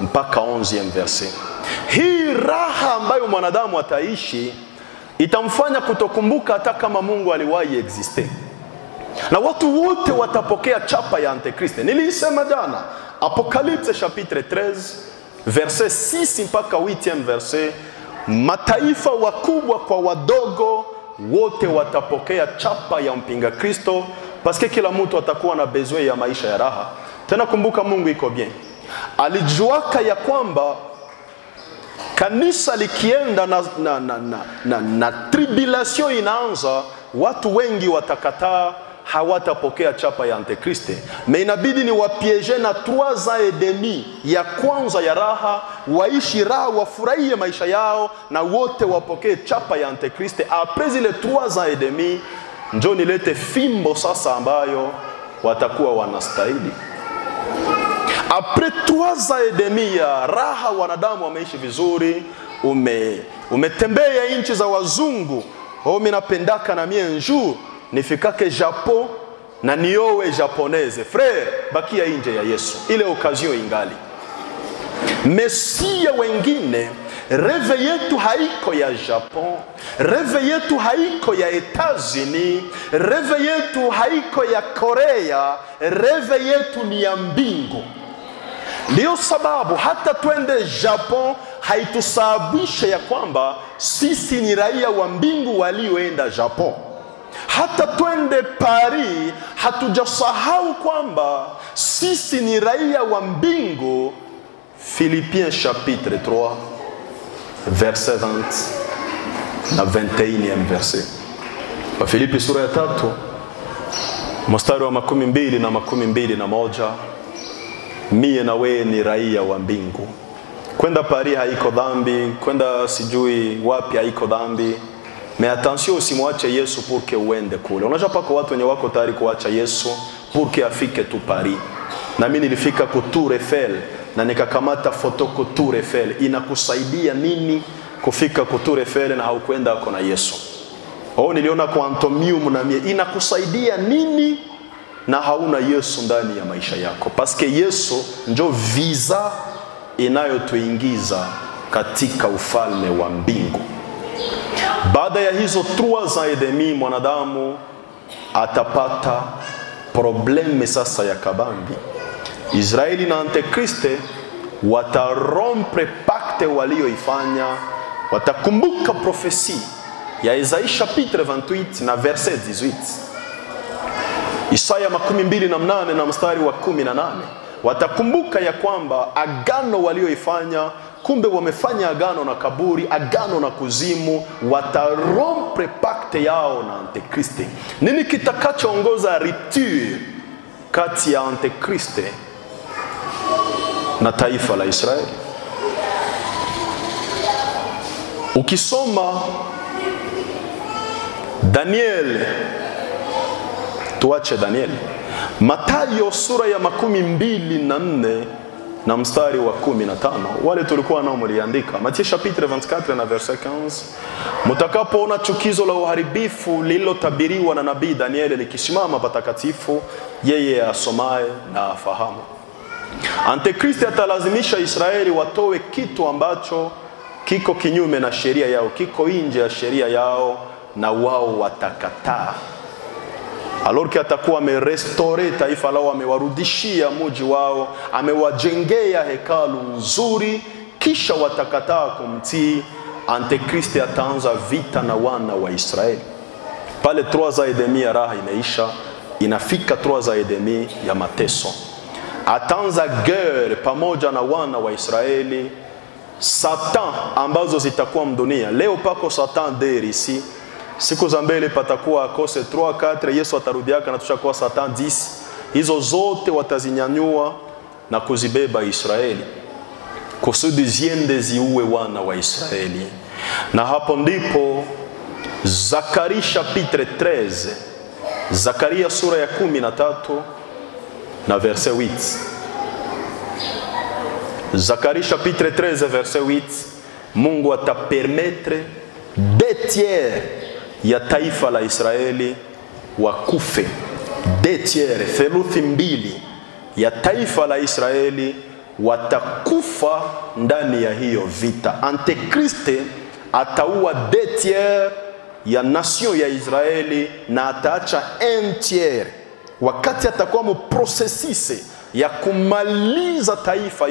mpaka 11e verset. Hii raha ambayo mwanadamu ataishi itamfanya kutokumbuka hata kama Mungu aliwahi existe. Na watu wote watapokea chapa ya Antikriste. Nilisema jana, Apocalypse chapitre 13 verset 6 mpaka 8e verset, mataifa wakubwa kwa wadogo wote watapokea chapa ya mpinga Kristo, paske kila mtu atakuwa na besoin ya maisha ya raha. Tena kumbuka Mungu iko bien. Alijuaka ya kwamba kanisa likienda na tribulation inaanza, watu wengi watakataa, hawatapokea chapa ya Antikriste. Me inabidi ni wapiege na 3 ans et demi ya kwanza ya raha, waishi raha, wafurahie maisha yao, na wote wapokee chapa ya Antikriste. Après zile 3 ans et demi, njo nilete fimbo sasa ambayo watakuwa wanastahili. Après 3 ans et demi ya raha, wanadamu wameishi vizuri, umetembea nchi za wazungu. Oh, mimi napendaka na mie njoo nifikake Japon na niowe japoneze. Frère, bakia nje ya Yesu. Ile occasion ingali. Mesia wengine, reve yetu haiko ya Japon, reve yetu haiko ya Etats-Unis, reve yetu haiko ya Korea, reve yetu ni ya mbingu. Ndio sababu hata twende Japon haitusababishe ya kwamba sisi ni raia wa mbingu walioenda Japon. Hata twende Paris hatujasahau kwamba sisi ni raia wa mbingu. Philippiens chapitre 3 verset 20 na 21e verset. Filipi sura ya 3 mstari wa 12 na 21. Mie na wewe ni raia wa mbingu. Kwenda Paris haiko dhambi, kwenda sijui wapi haiko dhambi. Mais attention, usimwache Yesu pour que uende kule. Unajua pako watu wenye wako tayari kuacha Yesu pour que afike tu Paris. Na mimi nilifika ku Tour Eiffel na nikakamata foto ku Tour Eiffel. Inakusaidia nini kufika ku Tour Eiffel na haukwenda ako na Yesu? Oh, niliona kwa Antomium na mie. Inakusaidia nini na hauna Yesu ndani ya maisha yako? Paske Yesu ndio visa inayotuingiza katika ufalme wa mbingu. Baada ya hizo 3 ans et demi, mwanadamu atapata probleme sasa ya kabambi. Israeli na Antikriste watarompre pacte walioifanya, watakumbuka profesi ya Isaia chapitre 28 na verset 18. Isaya 28 na mstari wa 18. Watakumbuka ya kwamba agano walioifanya, kumbe wamefanya agano na kaburi, agano na kuzimu, watarompre pacte yao na Antikriste. Nini kitakachoongoza rupture kati ya Antikriste na taifa la Israeli? Ukisoma Daniel, tuache Daniel, Mathayo sura ya 24 na mstari wa 15. Wale tulikuwa nao mliandika Matthieu chapitre 24 na verset 15. Mtakapoona chukizo la uharibifu lililotabiriwa na nabii Daniel likisimama patakatifu, yeye asomaye na afahamu. Antikristo atalazimisha Israeli watoe kitu ambacho kiko kinyume na sheria yao, kiko nje ya sheria yao, na wao watakataa. Alors que atakuwa amerestore taifa lao, amewarudishia mji wao, amewajengea hekalu nzuri, kisha watakataa kumtii. Antikristo ataanza vita na wana wa Israeli. Pale 3 ans et demi ya raha inaisha, inafika 3 ans et demi ya mateso. Ataanza guerre pamoja na wana wa Israeli. Satan ambazo zitakuwa mdunia. Leo pako Satan deri ici. Siku za mbele patakuwa akose 3 4, Yesu atarudiaka na tushakuwa Satan 10. Hizo zote watazinyanyua na kuzibeba Israeli, kusudi ziende ziue wana wa Israeli. Na hapo ndipo Zakaria chapitre 13, Zakaria sura ya 13 na verset 8. Zakaria chapitre 13 verset 8, Mungu atapermettre 2 tiers ya taifa la Israeli wakufe. 2 tiers, theluthi mbili ya taifa la Israeli watakufa ndani ya hiyo vita. Antikriste ataua 2 tiers ya nation ya Israeli na ataacha 1 tiers. Wakati atakuwa muprocesise ya kumaliza taifa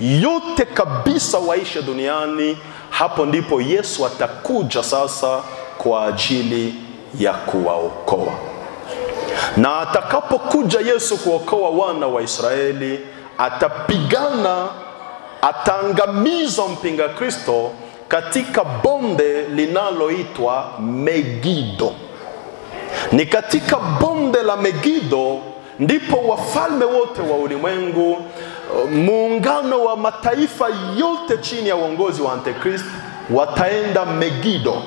yote kabisa waishe duniani, hapo ndipo Yesu atakuja sasa kwa ajili ya kuwaokoa. Na atakapokuja Yesu kuokoa wana wa Israeli, atapigana, ataangamiza mpinga Kristo katika bonde linaloitwa Megido. Ni katika bonde la Megido ndipo wafalme wote wa ulimwengu, muungano wa mataifa yote chini ya uongozi wa Antikristo, wataenda Megido.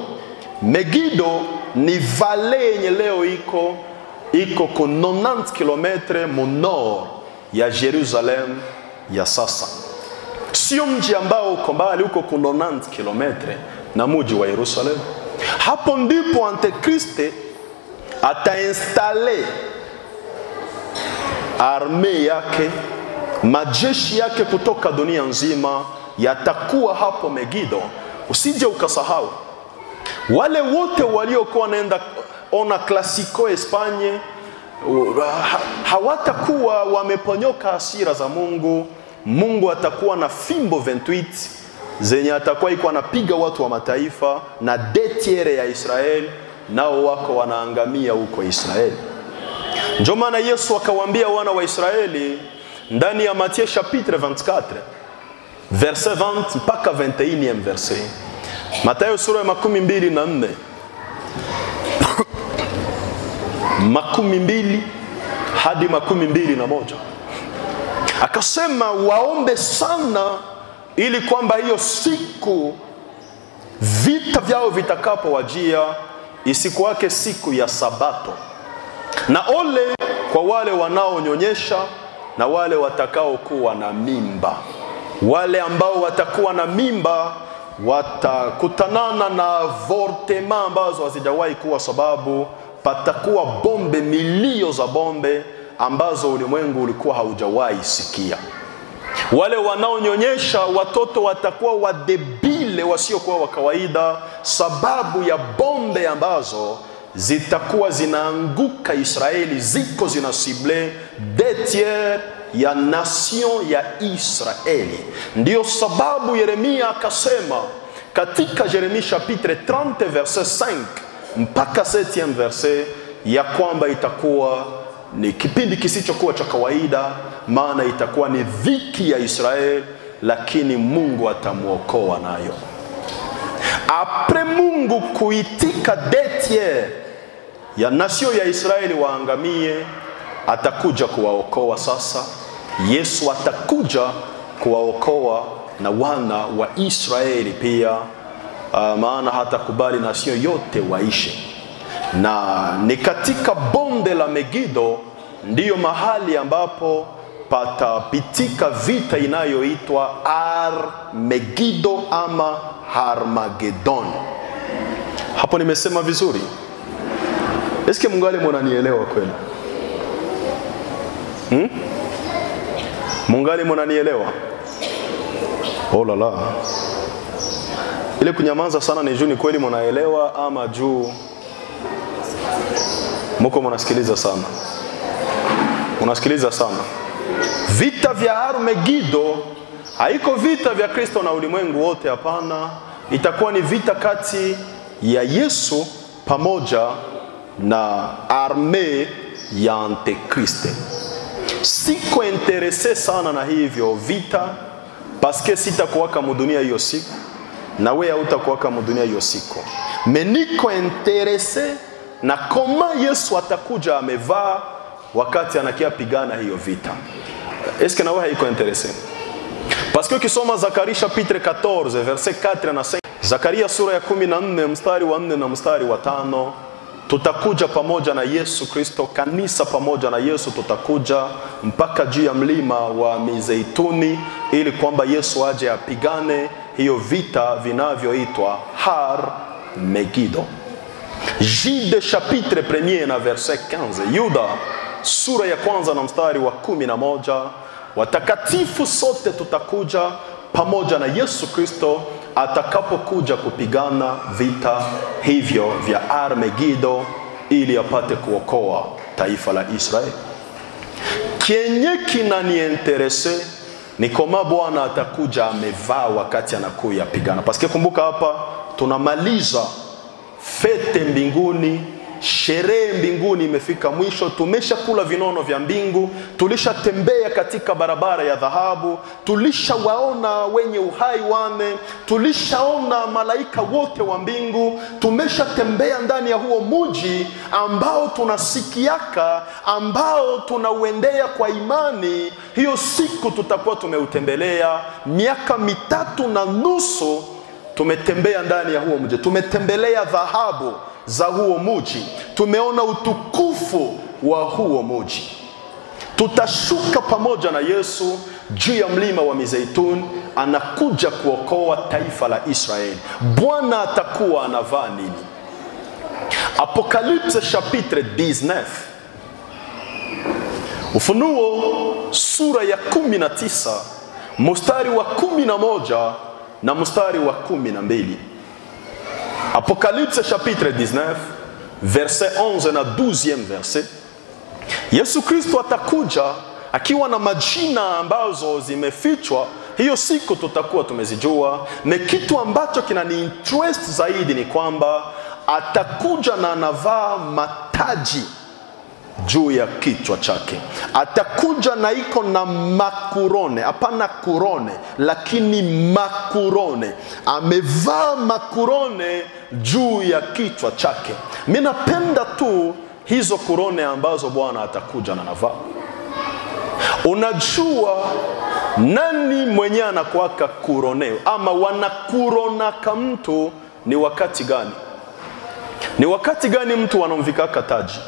Megido ni vale yenye leo iko ku 90 km mu nord ya Jerusalem ya sasa. Sio mji ambao uko mbali, uko ku 90 km na mji wa Yerusalemu. Hapo ndipo Antikristo atainstale arme yake, majeshi yake kutoka dunia nzima, yatakuwa hapo Megido. Usije ukasahau wale wote waliokuwa naenda ona Clasico Espanye, hawatakuwa wameponyoka hasira za Mungu. Mungu atakuwa na fimbo 28 zenye atakuwa iko anapiga watu wa mataifa, na 2 tiers ya Israeli nao wako wanaangamia huko Israeli. Ndio maana Yesu akawaambia wana wa Israeli ndani ya Matthieu chapitre 24 verset 20 mpaka 21e verset. Mathayo sura ya 24 20 hadi 21. Akasema waombe sana ili kwamba hiyo siku vita vyao vitakapowajia isikuwake siku ya Sabato. Na ole kwa wale wanaonyonyesha na wale watakao kuwa na mimba. Wale ambao watakuwa na mimba watakutanana na avortement ambazo hazijawahi kuwa, sababu patakuwa bombe, milio za bombe ambazo ulimwengu ulikuwa haujawahi sikia. Wale wanaonyonyesha watoto watakuwa wadebile wasiokuwa wa kawaida, sababu ya bombe ambazo zitakuwa zinaanguka Israeli, ziko zinasible 2 tiers ya nation ya Israeli. Ndio sababu Yeremia akasema katika Yeremia chapitre 30 verset 5 mpaka 7e verset ya kwamba itakuwa ni kipindi kisichokuwa cha kawaida, maana itakuwa ni dhiki ya Israeli, lakini Mungu atamuokoa nayo. Apres Mungu kuitika 2 tiers ya nation ya Israeli waangamie, atakuja kuwaokoa sasa. Yesu atakuja kuwaokoa na wana wa Israeli pia, maana hatakubali nation yote waishi. Na ni katika bonde la Megido ndiyo mahali ambapo patapitika vita inayoitwa Armageddon ama Armageddon. Hapo nimesema vizuri? Eske mungali mnanielewa kweli? Mungali mnanielewa? Oh la la. Ile kunyamaza sana ni juu ni kweli mnaelewa ama juu mko mnasikiliza sana? Unasikiliza sana. Vita vya Armageddon haiko vita vya Kristo na ulimwengu wote, hapana. Itakuwa ni vita kati ya Yesu pamoja na arme ya Antikriste. Siko interese sana na hivyo vita, paske sitakuwaka mudunia hiyo siku na wewe hautakuwaka mudunia hiyo siku. Meniko interese na koma Yesu atakuja amevaa wakati anakia pigana hiyo vita. Est-ce que na wewe haiko interese? Parce que ukisoma Zakaria chapitre 14 verset 4 na 5, Zakaria sura ya 14 mstari wa 4 na mstari wa 5, tutakuja pamoja na Yesu Kristo, kanisa pamoja na Yesu tutakuja mpaka juu ya mlima wa Mizeituni ili kwamba Yesu aje apigane hiyo vita vinavyoitwa Armageddon. Jude chapitre 1 na verset 15, Yuda sura ya kwanza na mstari wa 11, watakatifu sote tutakuja pamoja na Yesu Kristo atakapokuja kupigana vita hivyo vya Armageddon ili apate kuokoa taifa la Israeli. Kenye kinaniinterese ni kama Bwana atakuja amevaa wakati anakuja pigana. Paske kumbuka hapa tunamaliza fete mbinguni, sherehe mbinguni imefika mwisho, tumeshakula vinono vya mbingu, tulishatembea katika barabara ya dhahabu, tulishawaona wenye uhai wane, tulishaona malaika wote wa mbingu, tumeshatembea ndani ya huo mji ambao tunasikiaka, ambao tunauendea kwa imani. Hiyo siku tutakuwa tumeutembelea miaka 3.5. Tumetembea ndani ya huo mji, tumetembelea dhahabu za huo mji, tumeona utukufu wa huo mji. Tutashuka pamoja na Yesu juu ya mlima wa Mizeituni, anakuja kuokoa taifa la Israeli. Bwana atakuwa anavaa nini? Apocalypse chapitre 19, Ufunuo sura ya 19 mstari wa 11 na mstari wa 12. Apocalypse chapitre 19 verset 11 na 12e verset. Yesu Kristo atakuja akiwa na majina ambazo zimefichwa. Hiyo siku tutakuwa tumezijua. Na kitu ambacho kinani interest zaidi ni kwamba atakuja na anavaa mataji juu ya kichwa chake. Atakuja na iko na makurone, hapana kurone, lakini makurone. Amevaa makurone juu ya kichwa chake. Mimi napenda tu hizo kurone ambazo Bwana atakuja na anavaa. Unajua nani mwenye anakuwaka kuroneo ama wanakuronaka mtu ni wakati gani? Ni wakati gani mtu wanamvikaka taji?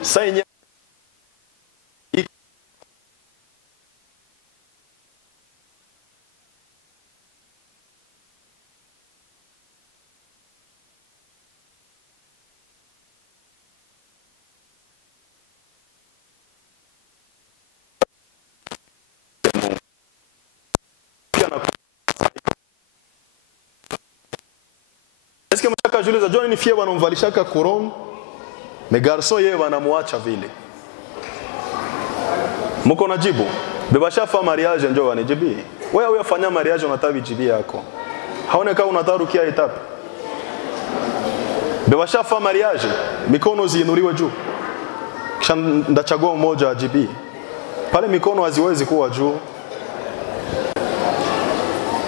Sasa Eske mshaka jule za John ni fie wanamvalishaka kuron? Megarso yeye wanamuacha vile. Mko najibu? Bebashafa mariage njoo wanijibi. Wewe uyafanya mariage unatabi jibi yako. Haone kama unatarukia etape. Bebashafa mariage, mikono ziinuliwe juu. Kisha ndachagua mmoja ajibi. Pale mikono haziwezi kuwa juu.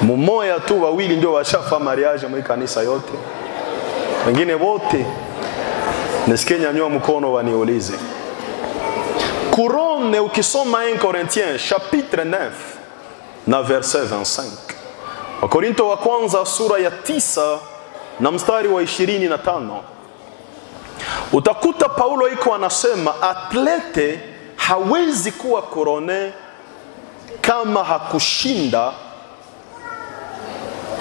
Mmoja tu wawili ndio washafa mariage mwa kanisa yote. Wengine wote nisikie nyanyua mkono waniulize. Couronne ukisoma 1 Corinthiens chapitre 9 na verset 25. Wakorinto wa kwanza sura ya 9 na mstari wa 25. Utakuta Paulo iko anasema atlete hawezi kuwa couronne kama hakushinda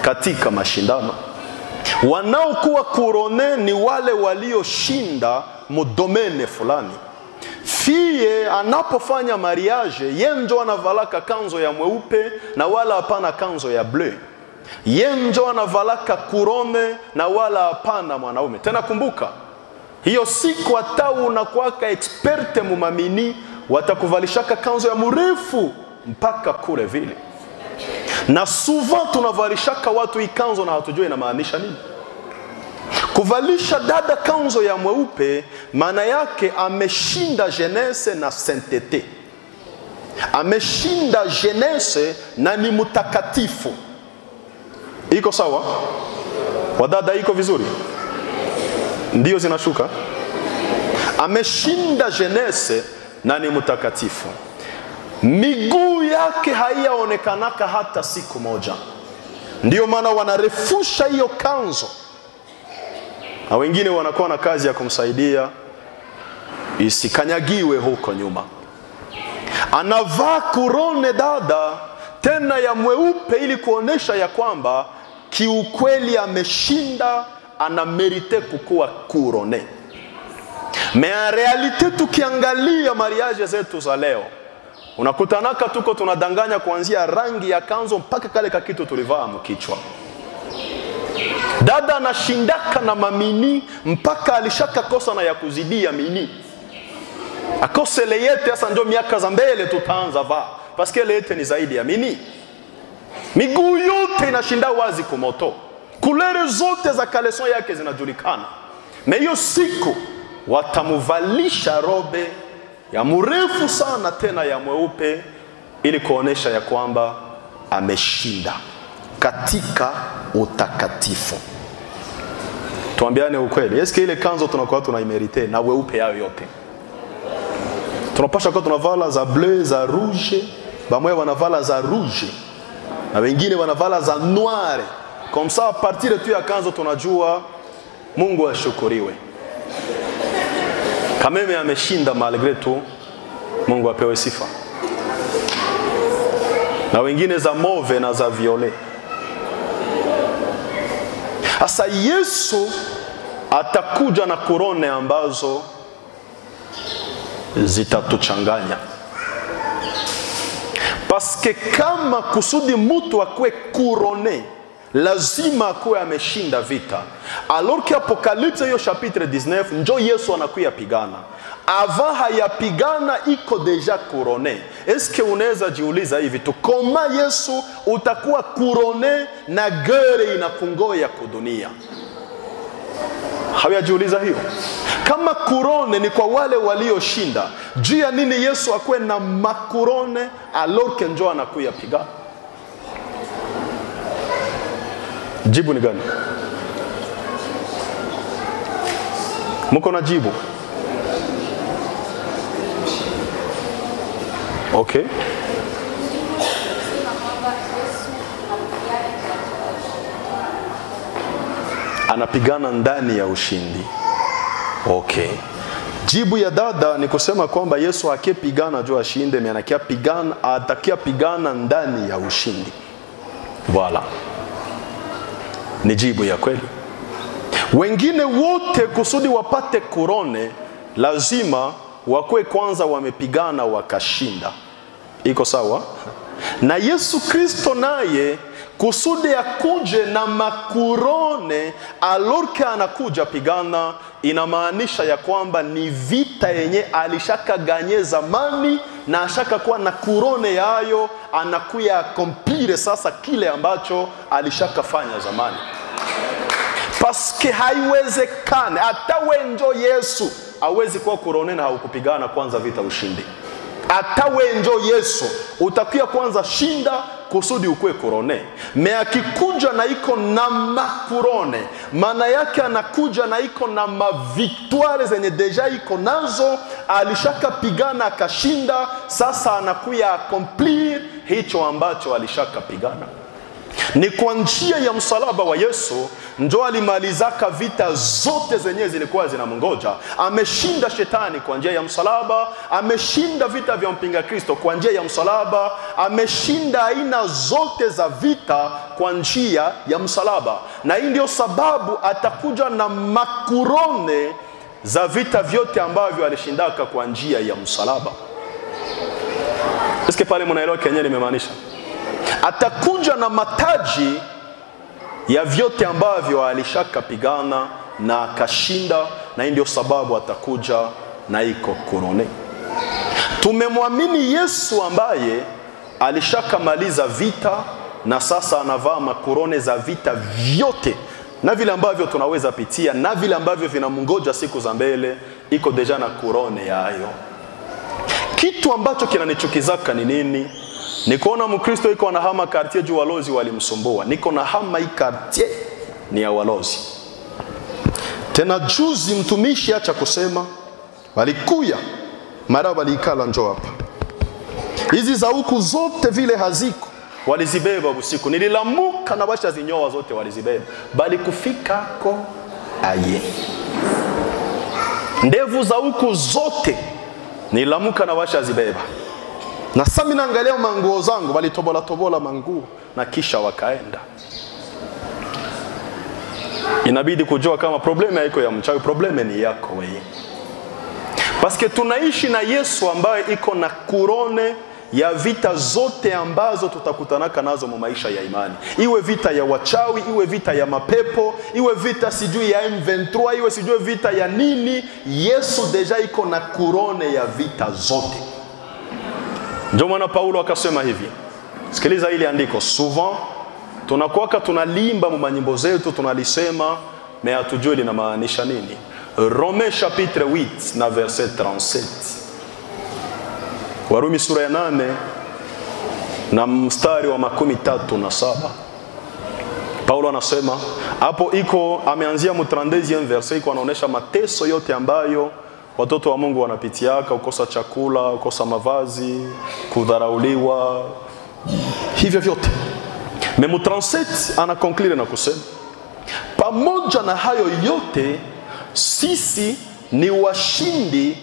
katika mashindano. Wanaokuwa couronne ni wale walioshinda mudomene fulani. Fie anapofanya mariage, ye njo anavalaka kanzo ya mweupe na wala hapana kanzo ya bleu. Ye njo anavalaka kurone na wala hapana mwanaume. Tena kumbuka, hiyo siku hata unakuwaka experte mumamini, watakuvalishaka kanzo ya mrefu mpaka kule vile. Na souvent tunavalishaka watu hii kanzo na hatujui inamaanisha nini. Kuvalisha dada kanzo ya mweupe maana yake ameshinda jeunesse na sainteté. Ameshinda jeunesse na ni mtakatifu. Iko sawa? Wadada iko vizuri? Ndio zinashuka. Ameshinda jeunesse na ni mtakatifu. Miguu yake haiyaonekanaka hata siku moja. Ndio maana wanarefusha hiyo kanzo. Na wengine wanakuwa na kazi ya kumsaidia isikanyagiwe huko nyuma. Anavaa kurone dada tena ya mweupe ili kuonesha ya kwamba kiukweli ameshinda, anamerite kukuwa kurone. Mais en réalité tukiangalia mariage zetu za leo, unakutanaka tuko tunadanganya kuanzia rangi ya kanzo mpaka kale kakitu tulivaa mkichwa. Dada anashindaka na mamini mpaka alishaka kosa na ya kuzidia mini. Akose leyete asa ndio miaka za mbele tutaanza vaa. Paske leyete ni zaidi ya mini. Miguu yote inashinda wazi kumoto. Kulere zote za kaleson yake zinajulikana. Na hiyo siku watamuvalisha robe ya mrefu sana tena ya mweupe ili kuonesha ya kwamba ameshinda katika utakatifu. Tuambiane ukweli, eske ile kanzo tunakuwa tunaimerite na weupe yao yote? Tunapasha kwa tunavala za bleu, za rouge, bamwe wanavala za rouge na wengine wanavala za noire. Comme ça, à partir de tu ya kanzo tunajua Mungu ashukuriwe. Kameme ameshinda malgré tout, Mungu apewe sifa. Na wengine za mauve na za violet. Asa Yesu atakuja na kurone ambazo zitatuchanganya. Paske kama kusudi mtu akue kurone, lazima akue ameshinda vita. Alors que Apocalypse hiyo chapitre 19 njo Yesu anakuya pigana. Avant hayapigana iko deja kurone. Eske unaweza jiuliza hivi tu, koma Yesu utakuwa kurone na gere inakungoya kudunia? Hawajiuliza hiyo? Kama kurone ni kwa wale walioshinda, juu ya nini Yesu akue na makurone alors que njo anakuya pigana? Jibu ni gani? Muko na jibu? Okay. Anapigana ndani ya ushindi. Okay. Jibu ya dada ni kusema kwamba Yesu akipigana juu ashinde, maana atakia pigana ndani ya ushindi. Voilà. Ni jibu ya kweli. Wengine wote kusudi wapate kurone lazima wakwe kwanza wamepigana wakashinda. Iko sawa? Na Yesu Kristo naye kusudi akuje na makurone alorka anakuja pigana, inamaanisha ya kwamba ni vita yenye alishaka ganye zamani na ashaka kuwa na kurone yayo, anakuya akomplire sasa kile ambacho alishaka fanya zamani. Paske haiwezekane hata wenjo Yesu hawezi kuwa kurone na haukupigana kwanza vita ushindi. Hata wenjo Yesu utakia kwanza shinda kusudi ukue kurone. Me akikuja na iko na makurone, maana yake anakuja na iko na mavictoire zenye deja iko nazo, alishaka pigana akashinda, sasa anakuya accomplir hicho ambacho alishaka pigana. Ni kwa njia ya msalaba wa Yesu ndio alimalizaka vita zote zenye zilikuwa zinamngoja. Ameshinda shetani kwa njia ya msalaba, ameshinda vita vya mpinga Kristo kwa njia ya msalaba, ameshinda aina zote za vita kwa njia ya msalaba. Na hii ndio sababu atakuja na makurone za vita vyote ambavyo alishindaka kwa njia ya msalaba. Eske pale mnaelewa kenye nimemaanisha? Atakuja na mataji ya vyote ambavyo alishakapigana na akashinda, na ndio sababu atakuja na iko korone. Tumemwamini Yesu ambaye alishakamaliza vita na sasa anavaa makorone za vita vyote, na vile ambavyo tunaweza pitia na vile ambavyo vinamngoja siku za mbele, iko deja na korone yayo. Kitu ambacho kinanichukizaka ni nini? Ni kuona Mkristo iko anahama quartier juu walozi walimsumbua. Niko na hama hii quartier ni ya walozi. Tena juzi mtumishi acha kusema, walikuya mara walikala njoo hapa. Hizi za huku zote vile haziko, walizibeba usiku. Nililamuka na basha zinyoa zote walizibeba. Bali kufika ko aye. Ndevu za huku zote nilamuka na basha zibeba. Na sasa mimi naangalia manguo zangu, walitobola manguo na kisha wakaenda. Inabidi kujua kama problema haiko ya mchawi, problema ni yako wewe. Paske tunaishi na Yesu ambaye iko na kurone ya vita zote ambazo tutakutanaka nazo mu maisha ya imani. Iwe vita ya wachawi, iwe vita ya mapepo, iwe vita sijui ya M23, iwe sijui vita ya nini, Yesu deja iko na kurone ya vita zote. Ndio maana Paulo akasema hivi. Sikiliza ile andiko. Souvent tunakuwaka tunalimba mu manyimbo zetu tunalisema, mais hatujui linamaanisha nini. Romains chapitre 8 na verset 37. Warumi sura ya 8 na mstari wa 37. Paulo anasema hapo, iko ameanzia mu 32e verset, iko anaonesha mateso yote ambayo watoto wa Mungu wanapitiaka: ukosa chakula, ukosa mavazi, kudharauliwa, hivyo vyote. Mais mu 37 ana conclure na kusema, pamoja na hayo yote sisi ni washindi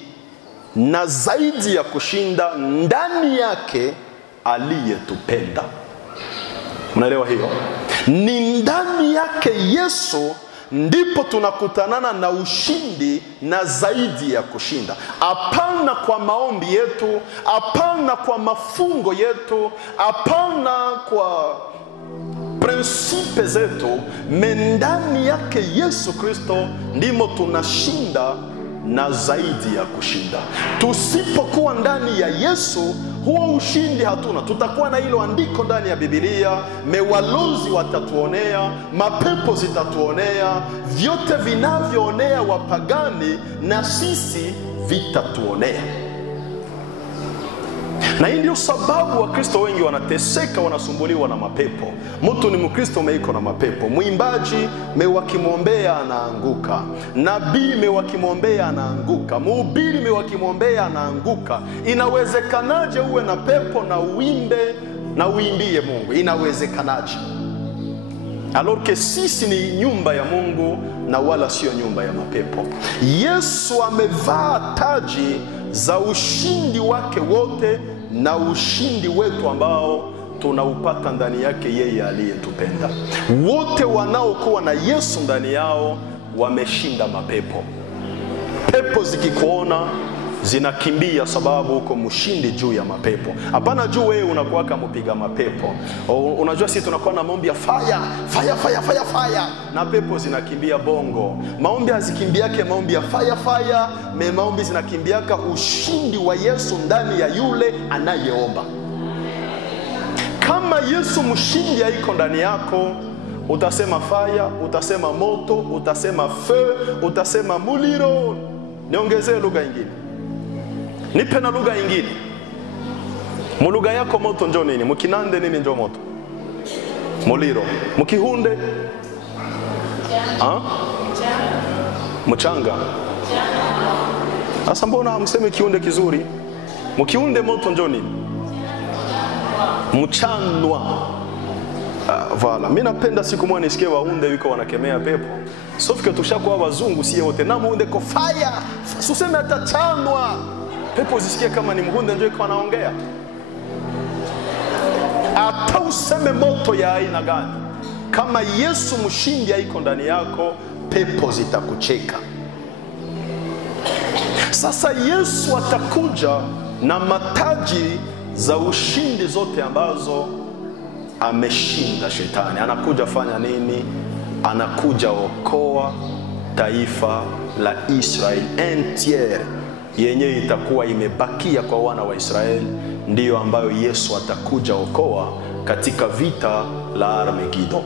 na zaidi ya kushinda ndani yake aliyetupenda. Unaelewa hiyo? Ni ndani yake Yesu ndipo tunakutanana na ushindi na zaidi ya kushinda. Hapana kwa maombi yetu, hapana kwa mafungo yetu, hapana kwa prinsipe zetu, ndani yake Yesu Kristo ndimo tunashinda na zaidi ya kushinda. Tusipokuwa ndani ya Yesu, huo ushindi hatuna. Tutakuwa na hilo andiko ndani ya Biblia, mewalozi watatuonea, mapepo zitatuonea, vyote vinavyoonea wapagani na sisi vitatuonea. Na hii ndio sababu Wakristo wengi wanateseka, wanasumbuliwa na mapepo. Mtu ni Mkristo meiko na mapepo. Mwimbaji mewakimwombea anaanguka. Nabii mewakimwombea anaanguka. Mhubiri mewakimwombea anaanguka. Inawezekanaje uwe na pepo na uimbe na uimbie Mungu? Inawezekanaje? Alors que sisi ni nyumba ya Mungu na wala sio nyumba ya mapepo. Yesu amevaa taji za ushindi wake wote na ushindi wetu ambao tunaupata ndani yake yeye aliyetupenda. Wote wanaokuwa na Yesu ndani yao wameshinda mapepo. Pepo zikikuona zinakimbia sababu uko mshindi juu ya mapepo. Hapana juu wewe unakuwa kama mpiga mapepo. Unajua sisi tunakuwa na maombi ya fire, fire, fire, fire, fire, na pepo zinakimbia bongo. Maombi hazikimbiake maombi ya fire, fire, maombi zinakimbiaka ushindi wa Yesu ndani ya yule anayeomba. Kama Yesu mshindi haiko ndani yako, utasema fire, utasema moto, utasema feu, utasema muliro. Niongezee lugha nyingine. Nipe na lugha nyingine. Mulugha yako moto njo nini? Mukinande nini njo moto? Muliro. Mukihunde? Mchanga. Asa mbona hamseme kiunde kizuri? Mukiunde moto njo nini? Mchanwa. Vala. Mimi napenda siku moja nisikie waunde wiko wanakemea pepo. Sauf que tushakuwa wazungu sie wote. Na muunde ko fire. Suseme atachanwa. Pepo zisikie kama ni mhunde ndio iko anaongea. Hata useme moto ya aina gani, kama Yesu mshindi haiko ndani yako, pepo zitakucheka. Sasa Yesu atakuja na mataji za ushindi zote ambazo ameshinda shetani. Anakuja fanya nini? Anakuja okoa taifa la Israeli entiere yenye itakuwa imebakia kwa wana wa Israeli, ndiyo ambayo Yesu atakuja okoa katika vita la Armageddon.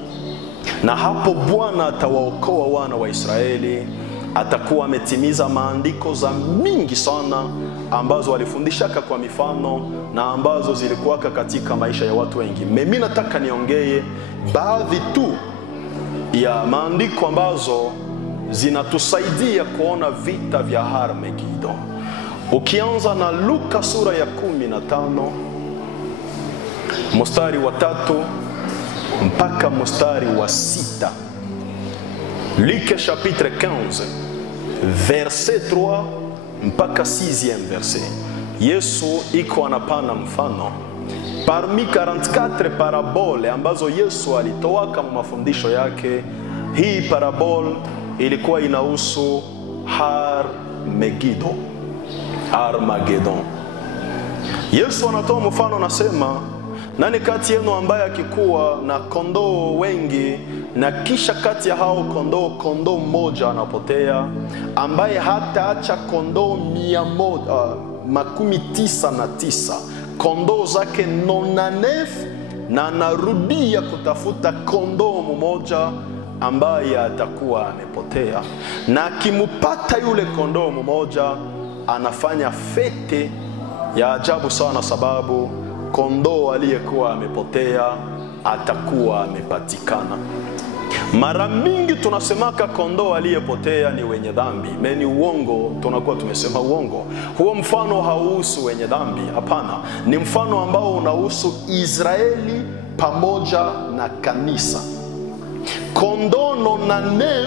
Na hapo Bwana atawaokoa wana wa Israeli. Atakuwa ametimiza maandiko za mingi sana ambazo alifundishaka kwa mifano na ambazo zilikuwaka katika maisha ya watu wengi. Mimi nataka niongee baadhi tu ya maandiko ambazo zinatusaidia kuona vita vya Armageddon. Ukianza na Luka sura ya 15 mstari wa 3 mpaka mstari wa 6. Luc chapitre 15 verset 3 mpaka 6e verset. Yesu iko anapana mfano parmi 44 parabole ambazo Yesu alitoaka mafundisho yake. Hii parabole ilikuwa inahusu Armageddon. Yesu anatoa mfano, nasema, nani kati yenu ambaye akikuwa na kondoo wengi na kisha kati ya hao kondoo mmoja anapotea, ambaye hataacha kondoo 199 kondoo zake 99 na anarudia kutafuta kondoo mmoja ambaye atakuwa amepotea, na akimupata yule kondoo mmoja anafanya fete ya ajabu sana, sababu kondoo aliyekuwa amepotea atakuwa amepatikana. Mara mingi tunasemaka kondoo aliyepotea ni wenye dhambi. Meni uongo, tunakuwa tumesema uongo. Huo mfano hauhusu wenye dhambi, hapana. Ni mfano ambao unahusu Israeli pamoja na kanisa. Kondoo 99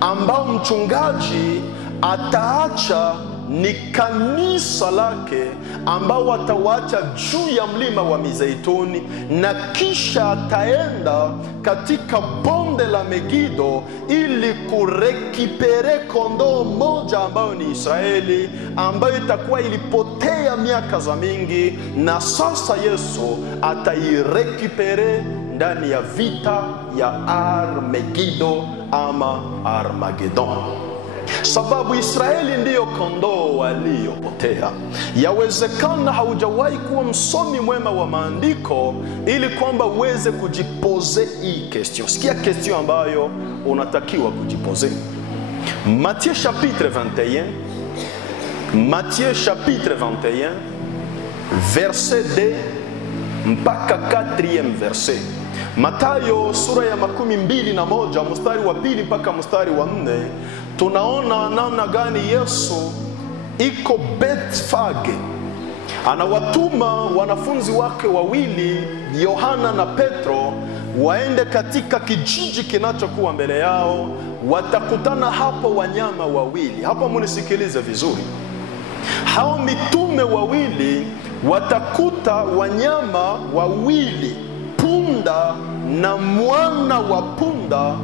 ambao mchungaji ataacha ni kanisa lake, ambao watawacha juu ya mlima wa Mizeituni, na kisha ataenda katika bonde la Megido ili kurekipere kondoo moja ambayo ni Israeli, ambayo itakuwa ilipotea miaka za mingi, na sasa Yesu atairekipere ndani ya vita ya Armageddon ama Armageddon. Sababu Israeli ndiyo kondoo waliopotea. Yawezekana haujawahi kuwa msomi mwema wa maandiko ili kwamba uweze kujipoze hii question. Sikia question ambayo unatakiwa kujipoze. Matthieu chapitre 21 verset 2 mpaka 4e verset. Mathayo sura ya 21 mstari wa 2 mpaka mstari wa 4, tunaona namna gani Yesu iko Bethfage. Anawatuma wanafunzi wake wawili, Yohana na Petro, waende katika kijiji kinachokuwa mbele yao. Watakutana hapo wanyama wawili. Hapa munisikilize vizuri. Hao mitume wawili watakuta wanyama wawili, punda na mwana wa punda,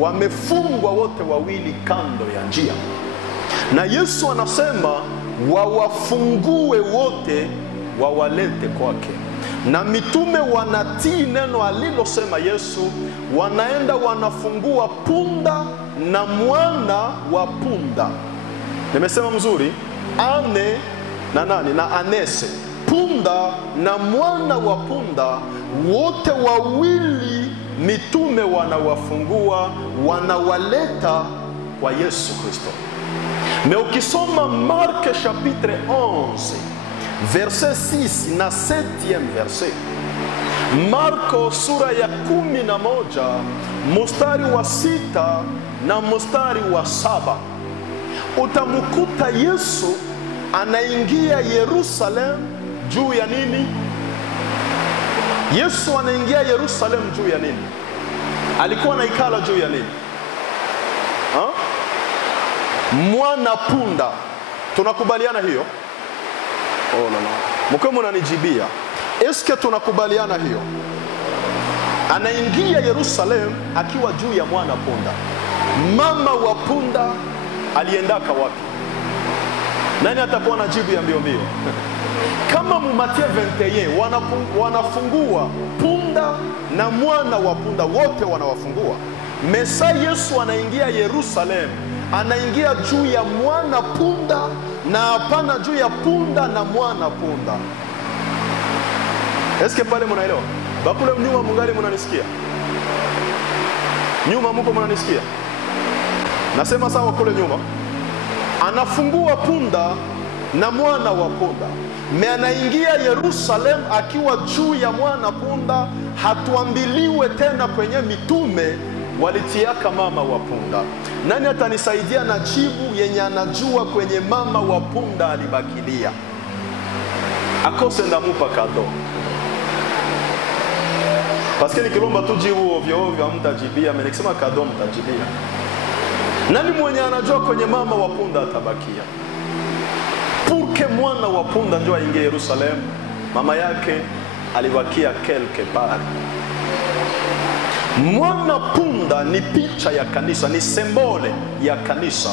wamefungwa wote wawili kando ya njia. Na Yesu anasema wawafungue wote, wawalete kwake. Na mitume wanatii neno alilosema Yesu, wanaenda wanafungua punda na mwana wa punda. Nimesema mzuri? Ane na nani? Na anese. Punda na mwana wa punda, wote wawili mitume wanawafungua, wanawaleta kwa Yesu Kristo. Na ukisoma Mark chapitre 11 verset 6 na 7e verset, Marko sura ya 11 mstari wa 6 na mstari wa 7, utamukuta Yesu anaingia Yerusalem juu ya nini? Yesu anaingia Yerusalem juu ya nini? Alikuwa anaikala juu ya nini? Mwana punda. Tunakubaliana hiyo? Oh no. Mkemo unanijibia. Eske tunakubaliana hiyo? Anaingia Yerusalem akiwa juu ya mwana punda. Mama wa punda aliendaka wapi? Nani atakuwa na jibu ya mbio mbio? Kama mu Mathayo 21 wanafungua punda na mwana wa punda, wote wanawafungua. Mesa Yesu anaingia Yerusalemu, anaingia juu ya mwana punda na hapana juu ya punda na mwana punda. Eske pale mnaelewa? Bakule nyuma mungali mnanisikia? Nyuma mko mnanisikia? Nasema sawa kule nyuma. Anafungua punda na mwana wa punda. Anaingia Yerusalemu akiwa juu ya mwana punda. Hatuambiliwe tena kwenye mitume walitiaka mama wa punda. Nani atanisaidia na jibu yenye anajua kwenye mama wa punda alibakilia? Akose ndamupa kado. Paske nikilomba tu jibu ovyo ovyo hamtajibia, mimi nikisema kado mtajibia. Nani mwenye anajua kwenye mama wa punda atabakia? Purke mwana wa punda ndio aingie Yerusalemu, mama yake alibakia quelque part. Mwana punda ni picha ya kanisa, ni sembole ya kanisa.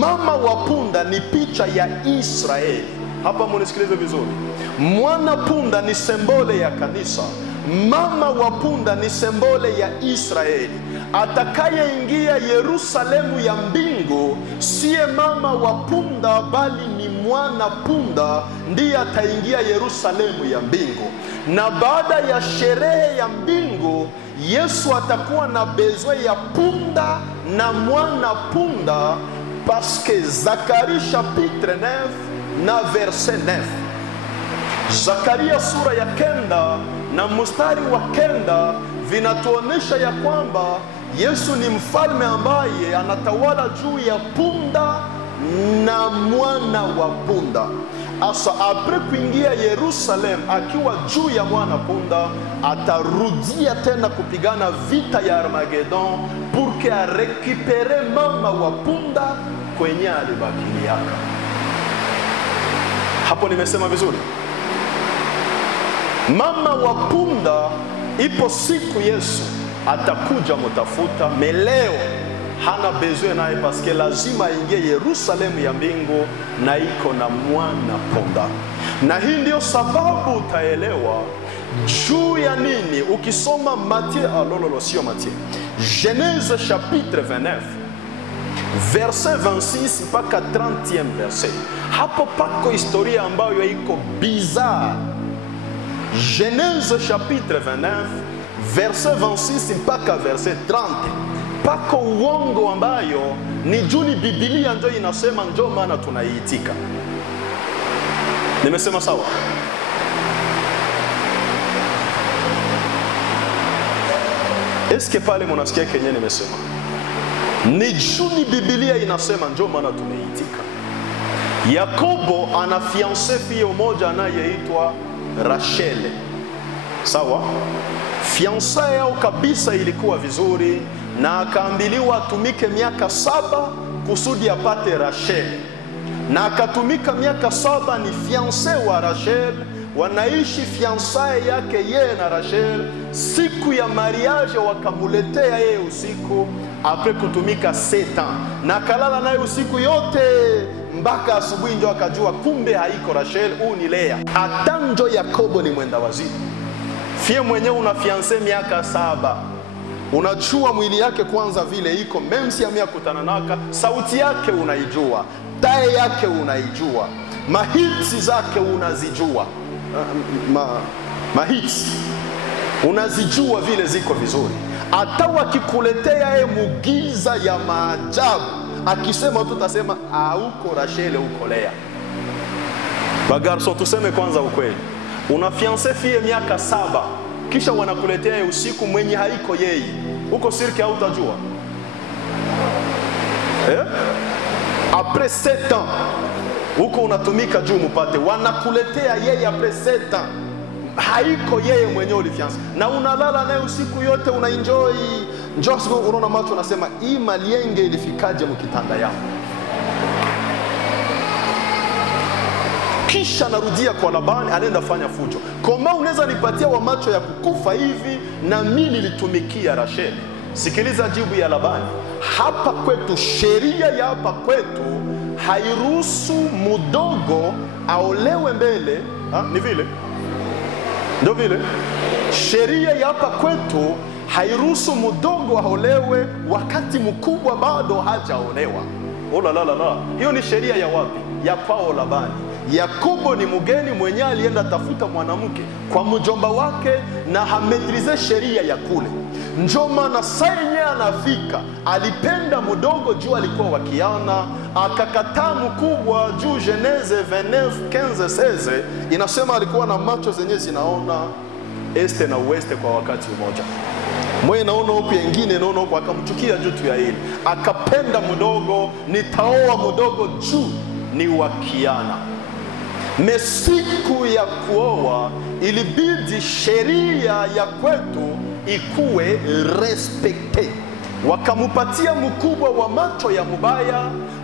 Mama wa punda ni picha ya Israeli. Hapa munisikilize vizuri. Mwana punda ni sembole ya kanisa. Mama wa punda ni sembole ya Israeli. Atakayeingia Yerusalemu ya mbingu siye mama wa punda, bali ni mwana punda ndiye ataingia Yerusalemu ya mbingu. Na baada ya sherehe ya mbingu, Yesu atakuwa na bezwe ya punda na mwana punda, parce que Zacharie chapitre 9 na verset 9. Zakaria sura ya 9 na mstari wa 9 vinatuonesha ya kwamba Yesu ni mfalme ambaye anatawala juu ya punda na mwana wa punda. Asa apre kuingia Yerusalem akiwa juu ya mwana punda, atarudia tena kupigana vita ya Armageddon pour que a récupérer mama wa punda kwenye alibakiliaka. Hapo nimesema vizuri? Mama wa punda ipo siku Yesu atakuja mutafuta, meleo hana bezwe naye paske lazima ingie Yerusalemu ya mbingu na iko na mwana punda. Na hii ndio sababu utaelewa juu ya nini ukisoma Mathayo, sio Mathayo, Genèse chapitre 29 verset 26 mpaka 30e verset. Hapo pako historia ambayo iko bizarre. Genèse chapitre 29 verset 26 mpaka verset 30. Pako uongo ambayo ni juni Biblia ndio inasema, ndio maana tunaiitika. Nimesema sawa? Eske pale mnasikia kenye nimesema? Ni juni Biblia inasema, ndio maana tunaiitika. Yakobo ana fiancé fille moja anayeitwa Rachel. Sawa? Fiança yao kabisa ilikuwa vizuri, na akaambiliwa atumike miaka 7 kusudi apate Rachel. Na akatumika miaka 7, ni fiancé wa Rachel, wanaishi fiançae yake yeye na Rachel. Siku ya mariage wakamuletea yeye usiku, apres kutumika 7 ans, na kalala naye usiku yote mpaka asubuhi, ndio akajua kumbe haiko Rachel, ni Lea. Atanjo Yakobo ni mwenda wazimu. Fie mwenyewe una fiancé miaka 7, unajua mwili yake kwanza vile iko, memsi ya mia kutananaka, sauti yake unaijua, tae yake unaijua, mahitsi zake unazijua, mahitsi unazijua vile ziko vizuri. Hata wakikuletea ye mugiza ya maajabu, akisema tutasema uko Rachel uko Lea. Bagarso, tuseme kwanza ukweli. Una fiancé fie miaka 7, kisha wanakuletea usiku mwenye haiko yeye, uko sirki hautajua? Après 7 ans uko unatumika juu mupate, wanakuletea yeye après 7 ans haiko yeye mwenye ulifianza, na unalala naye usiku yote unaenjoy. Njoo siku unaona macho unasema hii malienge ilifikaje mkitanda yako? Kisha narudia kwa Labani, anaenda fanya fujo. Kama unaweza nipatia wa macho ya kukufa hivi na mimi nilitumikia Rachel? Sikiliza jibu ya Labani. hapa kwetu, sheria ya hapa kwetu hairuhusu mdogo aolewe mbele. Ni vile? Ndio vile? Sheria ya hapa kwetu hairuhusu mdogo aolewe wakati mkubwa bado hajaolewa. La la la la. Hiyo ni sheria ya wapi? Ya kwao Labani. Yakobo ni mgeni mwenye alienda tafuta mwanamke kwa mjomba wake na hametrize sheria ya kule. Ndio maana saa yenyewe anafika, alipenda mdogo juu alikuwa wakiana, akakataa mkubwa juu Genese 29:15-16 inasema alikuwa na macho zenye zinaona este na ueste kwa wakati mmoja. Mwe naona huko nyingine naona huko, akamchukia juu tu ya hili. Akapenda mdogo, nitaoa mdogo juu ni wakiana. Siku ya kuoa ilibidi sheria ya kwetu ikuwe respekte. Wakamupatia mkubwa wa macho ya mubaya,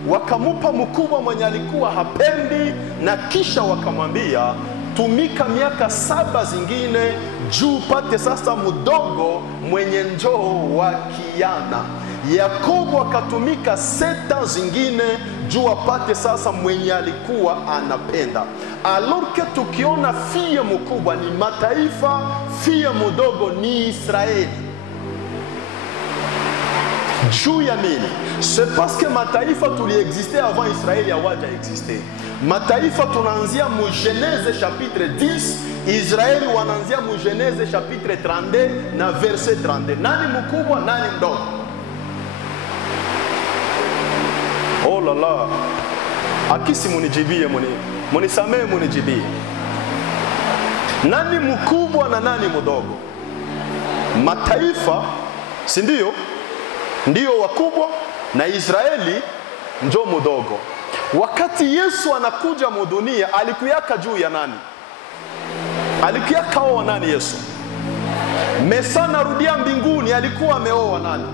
wakamupa mkubwa mwenye alikuwa hapendi, na kisha wakamwambia tumika miaka 7 zingine juu pate sasa mdogo mwenye njoo wakiana. Yakobo akatumika 7 zingine juu apate sasa mwenye alikuwa anapenda. Alorke tukiona fie mkubwa ni mataifa, fie mdogo ni Israeli. Juu ya nini? C'est parce que mataifa tuliexiste avant Israeli hawaja existe. Mataifa tunaanzia mu Genese chapitre 10, Israeli wanaanzia mu Genese chapitre 32 na verset 32. Nani mkubwa, nani mdogo? Oh la la. Akisi munijibie, munisamee munijibie. Nani mkubwa na nani mdogo? Mataifa, si ndio? Ndio wakubwa na Israeli ndio mdogo. Wakati Yesu anakuja mudunia, alikuyaka juu ya nani? Alikuyaka oa nani Yesu? Mesa narudia mbinguni, alikuwa ameoa nani?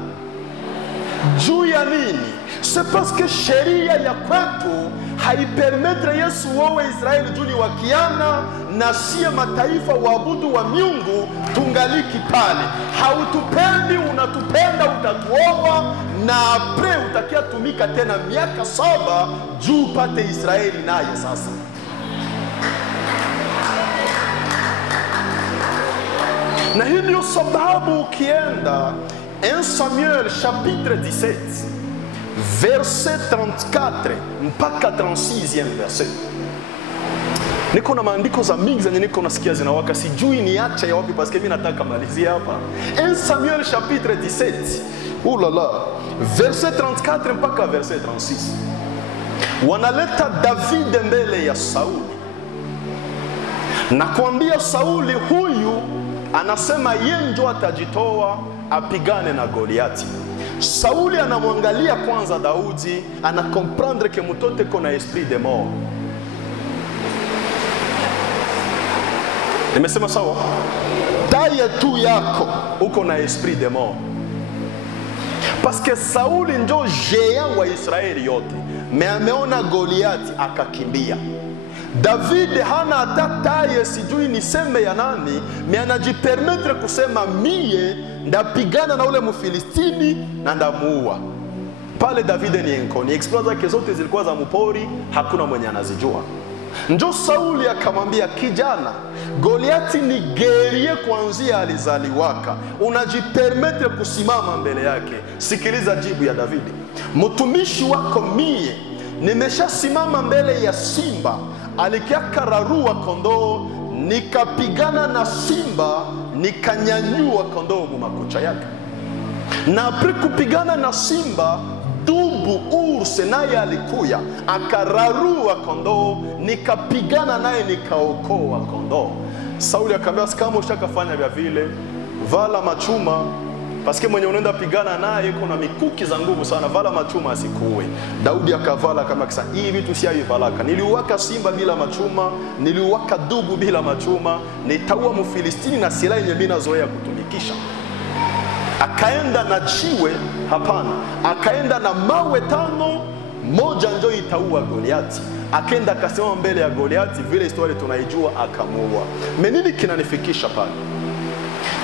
Juu ya nini? C'est parce que sheria ya kwetu haipermetre Yesu owe Israeli juu ni wakiana, na siye mataifa waabudu wa miungu tungaliki pale. Hautupendi, unatupenda, utatuoa, na apre utakia tumika tena miaka 7 juu pate Israeli naye sasa. Na hii ndio sababu ukienda 1 Samuel chapitre 17 verset 34 mpaka 36e verset. Niko na maandiko za mingi zenye niko nasikia zinawaka, sijui niache ya wapi paske mimi nataka malizia hapa. 1 Samuel chapitre 17. Oulala, verset 34 mpaka verset 36. Wanaleta David mbele ya Sauli. Na kuambia Sauli huyu anasema yeye ndio atajitoa apigane na Goliati. Sauli anamwangalia kwanza Daudi, anakomprendre ke mtoto kona esprit de mort. Nimesema sawa? Taye tu yako uko na esprit de mort. Parce que Sauli ndio géant wa Israeli yote, mais ameona Goliati akakimbia. David hana hata taye sijui niseme ya nani, mais anajipermettre kusema mie ndapigana na ule Mfilistini na ndamuua. Pale David ni enkoni, exploit zake zote zilikuwa za mpori, hakuna mwenye anazijua. Njo Sauli akamwambia, kijana, Goliati ni guerrier kuanzia alizaliwaka, unajipermettre kusimama mbele yake. Sikiliza jibu ya David. Mtumishi wako mie nimeshasimama mbele ya simba, alikiakararua kondoo, nikapigana na simba, nikanyanyua kondoo makucha yake. Na apri kupigana na simba, dubu urse naye alikuya, akararua kondoo, nikapigana naye nikaokoa kondoo. Sauli akamwambia, kama ushakafanya vya vile, vala machuma, paske mwenye unaenda pigana naye kuna mikuki za nguvu sana, vala machuma asikuwe. Daudi akavala kama kisa, hii vitu si hivalaka. Niliuwaka simba bila machuma, niliuwaka dubu bila machuma, nitaua Mfilistini na silaha yenye mimi nazoea kutumikisha. Akaenda na jiwe, hapana, akaenda na mawe 5, moja ndio itaua Goliati. Akaenda akasema mbele ya Goliati, vile historia tunaijua, akamuua. Menini kinanifikisha pale?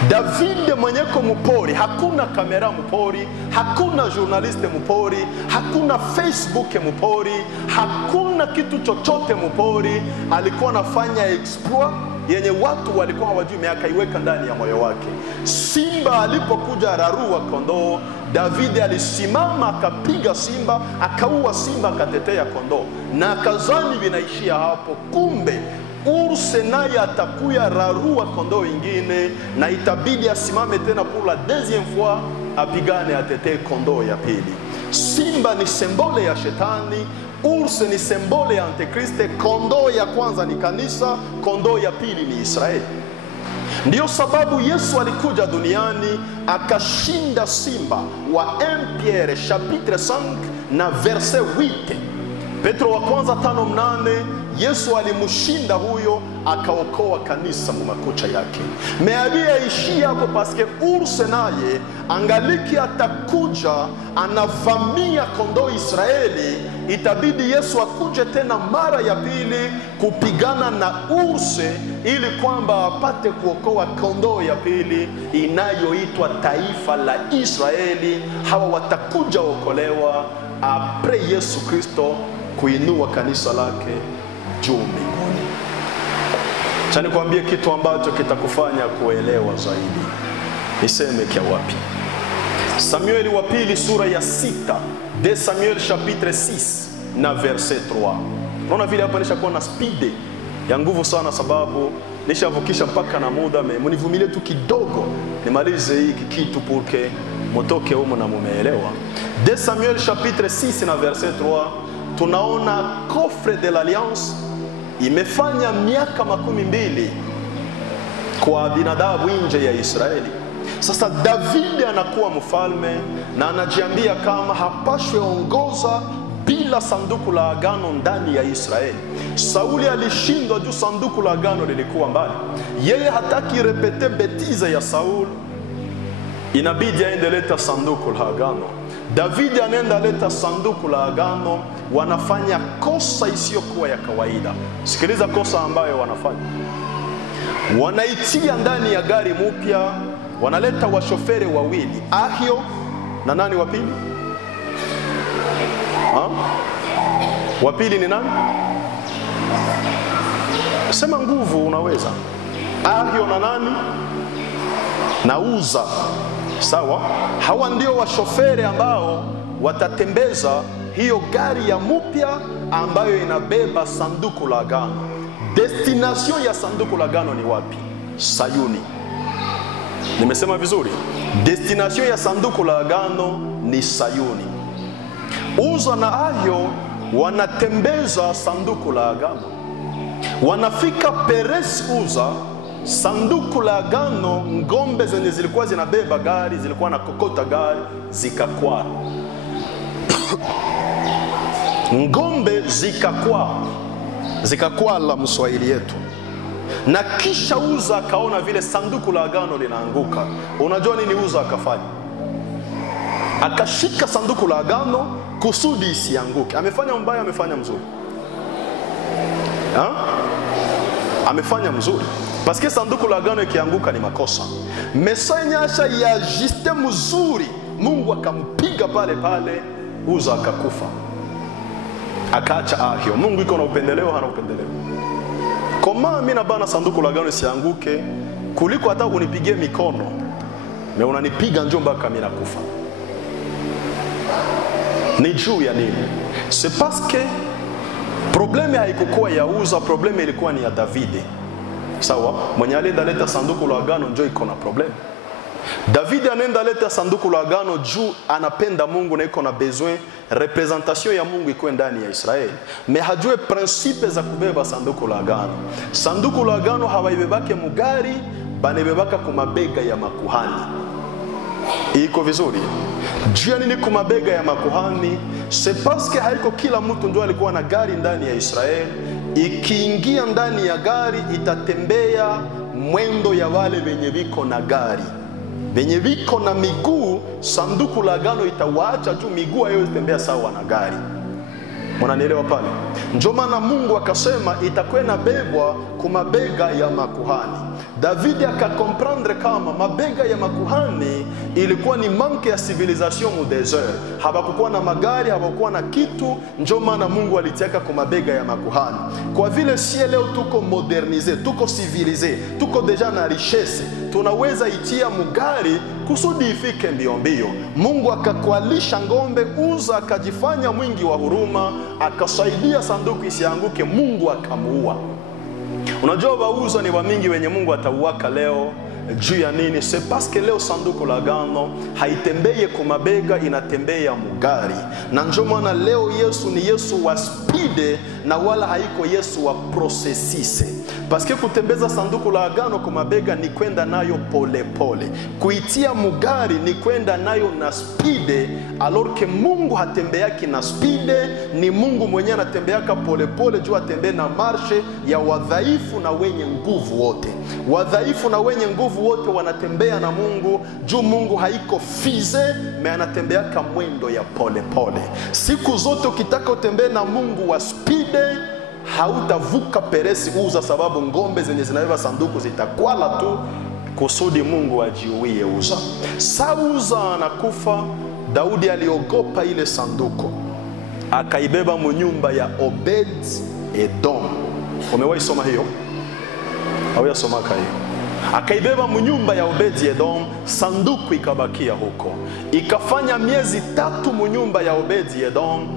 David mwenyeko mpori, hakuna kamera mpori, hakuna journaliste mpori, hakuna Facebook mpori, hakuna kitu chochote mpori. Alikuwa anafanya exploit yenye watu walikuwa hawajui, miaka iweka ndani ya moyo wake. Simba alipokuja rarua kondoo, David alisimama akapiga simba, akaua simba, akatetea kondoo, na kazani vinaishia hapo. Kumbe urse naye atakuya rarua kondoo ingine, na itabidi asimame tena pour la deuxième fois, apigane atetee kondoo ya pili. Simba ni sembole ya shetani, urse ni sembole ya Antikriste. Kondoo ya kwanza ni kanisa, kondoo ya pili ni Israeli. Ndiyo sababu Yesu alikuja duniani akashinda simba wa 1 Pierre chapitre 5 na verset 8. Petro wa kwanza 5:8, Yesu alimushinda huyo, akaokoa kanisa mu makucha yake. Meabia ishia hapo paske urse naye angaliki atakuja anavamia kondoo Israeli. Itabidi Yesu akuje tena mara ya pili kupigana na urse, ili kwamba apate kuokoa kondoo ya pili inayoitwa taifa la Israeli. Hawa watakuja okolewa apre Yesu Kristo kuinua kanisa lake juu mbinguni. Chani kuambia kitu ambacho kitakufanya kuelewa zaidi. Niseme kia wapi? Samueli wa pili sura ya 6, de Samuel chapitre 6 na verset 3. Unaona vile hapa nishakuwa na speed ya nguvu sana, sababu nishavukisha mpaka na muda. Mnivumilie tu kidogo nimalize hiki kitu porque motoke humo na mumeelewa. De Samuel chapitre 6 na verset 3, tunaona coffre de l'alliance imefanya miaka 12 kwa binadamu nje ya Israeli. Sasa David anakuwa mfalme na anajiambia kama hapashwe ongoza bila sanduku la agano ndani ya Israeli. Sauli alishindwa juu sanduku la agano lilikuwa mbali. Yeye hataki repete betize ya Saul, inabidi aende leta sanduku la agano. David anaenda leta sanduku la agano, wanafanya kosa isiyokuwa ya kawaida. Sikiliza kosa ambayo wanafanya. Wanaitia ndani ya gari mpya, wanaleta washoferi wawili, Ahio na nani wa pili? Wa pili ni nani? Sema nguvu unaweza. Ahio na nani? Na Uza. Sawa? Hawa ndio washoferi ambao watatembeza hiyo gari ya mpya ambayo inabeba sanduku la agano. Destination ya sanduku la agano ni wapi? Sayuni. Nimesema vizuri? Destination ya sanduku la agano ni Sayuni. Uza na Ahio wanatembeza sanduku la agano. Wanafika Perez Uza, sanduku la agano, ngombe zenye zilikuwa zinabeba gari, zilikuwa na kokota gari, zikakwaa. Ngombe zikakwaa la Mswahili yetu. Na kisha Uza akaona vile sanduku la agano linaanguka. Unajua nini Uza akafanya? Akashika sanduku la agano kusudi isianguke. Amefanya mbaya, amefanya mzuri? Amefanya mzuri. Paske sanduku la agano ikianguka ni makosa. Mesanyasha ya jiste mzuri, Mungu akampiga pale pale, Uza akakufa. Akaacha Ahio. Mungu iko na upendeleo, hana upendeleo. Koma mimi na bana sanduku la agano isianguke, kuliko hata unipigie mikono, na unanipiga njoo mpaka mimi nakufa. Ni juu ya nini? C'est parce que probleme haikuwa ya Uza, probleme ilikuwa ni ya Davide. Sawa? Mwenye alienda leta sanduku la agano njoo iko na probleme. David anaenda leta sanduku la agano juu anapenda Mungu na iko na besoin representation ya Mungu iko ndani ya Israeli. Me hajue principe za kubeba sanduku la agano. Sanduku la agano hawaibebake mugari, banebebaka kumabega ya makuhani. Iko vizuri? Juu nini kumabega ya makuhani? C'est parce que haiko kila mtu ndio alikuwa na gari ndani ya Israeli. Ikiingia ndani ya gari itatembea mwendo ya wale wenye viko na gari. Wenye viko na miguu, sanduku la agano itawaacha tu miguu yao itembea sawa na gari. Mnanielewa pale? Ndio maana Mungu akasema itakuwa na bebwa kumabega ya makuhani. David akakomprendre kama mabega ya makuhani ilikuwa ni manke ya civilisation mu desert. Habakukuwa na magari, habakukuwa na kitu, ndio maana Mungu alitiaka kwa mabega ya makuhani. Kwa vile si leo tuko modernize, tuko civilize, tuko deja na richesse, tunaweza itia mugari kusudi ifike mbio mbio. Mungu akakwalisha ngombe Uza, akajifanya mwingi wa huruma, akasaidia sanduku isianguke, Mungu akamuua. Unajua Bauza ni wamingi wenye Mungu atauaka leo. Juu ya nini? C'est parce que leo sanduku la agano haitembeye kwa mabega, inatembea mugari. Na ndio maana leo Yesu ni Yesu wa speed na wala haiko Yesu wa processise. Parce que kutembeza sanduku la agano kwa mabega ni kwenda nayo pole pole. Kuitia mugari ni kwenda nayo na speed, alors que Mungu hatembeaki na speed, ni Mungu mwenyewe anatembeaka pole pole, juu atembee na marshe ya wadhaifu na wenye nguvu wote. Wadhaifu na wenye nguvu wote wanatembea na Mungu, juu Mungu haiko fize, me anatembeaka mwendo ya pole pole. Siku zote ukitaka utembee na Mungu wa speed, hautavuka Peresi Uza, sababu ngombe zenye zinabeba sanduku zitakwala tu kusudi Mungu ajiuie Uza. Sa Uza anakufa, Daudi aliogopa ile sanduku, akaibeba munyumba ya Obed Edom. Umewahi soma hiyo? Hauya soma hiyo? Akaibeba munyumba ya Obed Edom, sanduku ikabakia huko. Ikafanya miezi 3 munyumba ya Obed Edom.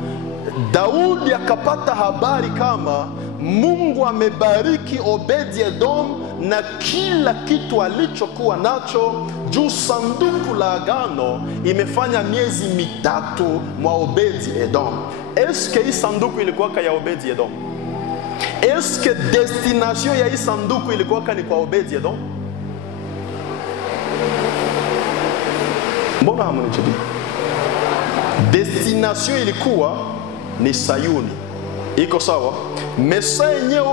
Daudi akapata habari kama Mungu amebariki Obed Edom na kila kitu alichokuwa nacho, juu sanduku la agano imefanya miezi 3 mwa Obed Edom. Eske hii sanduku ilikuwa ya Obed Edom? Eske destination ya hii sanduku ilikuwa ni kwa Obed Edom? Mbona hamunijibu? Destination ilikuwa ni Sayuni. Iko sawa? Mesa yenyewe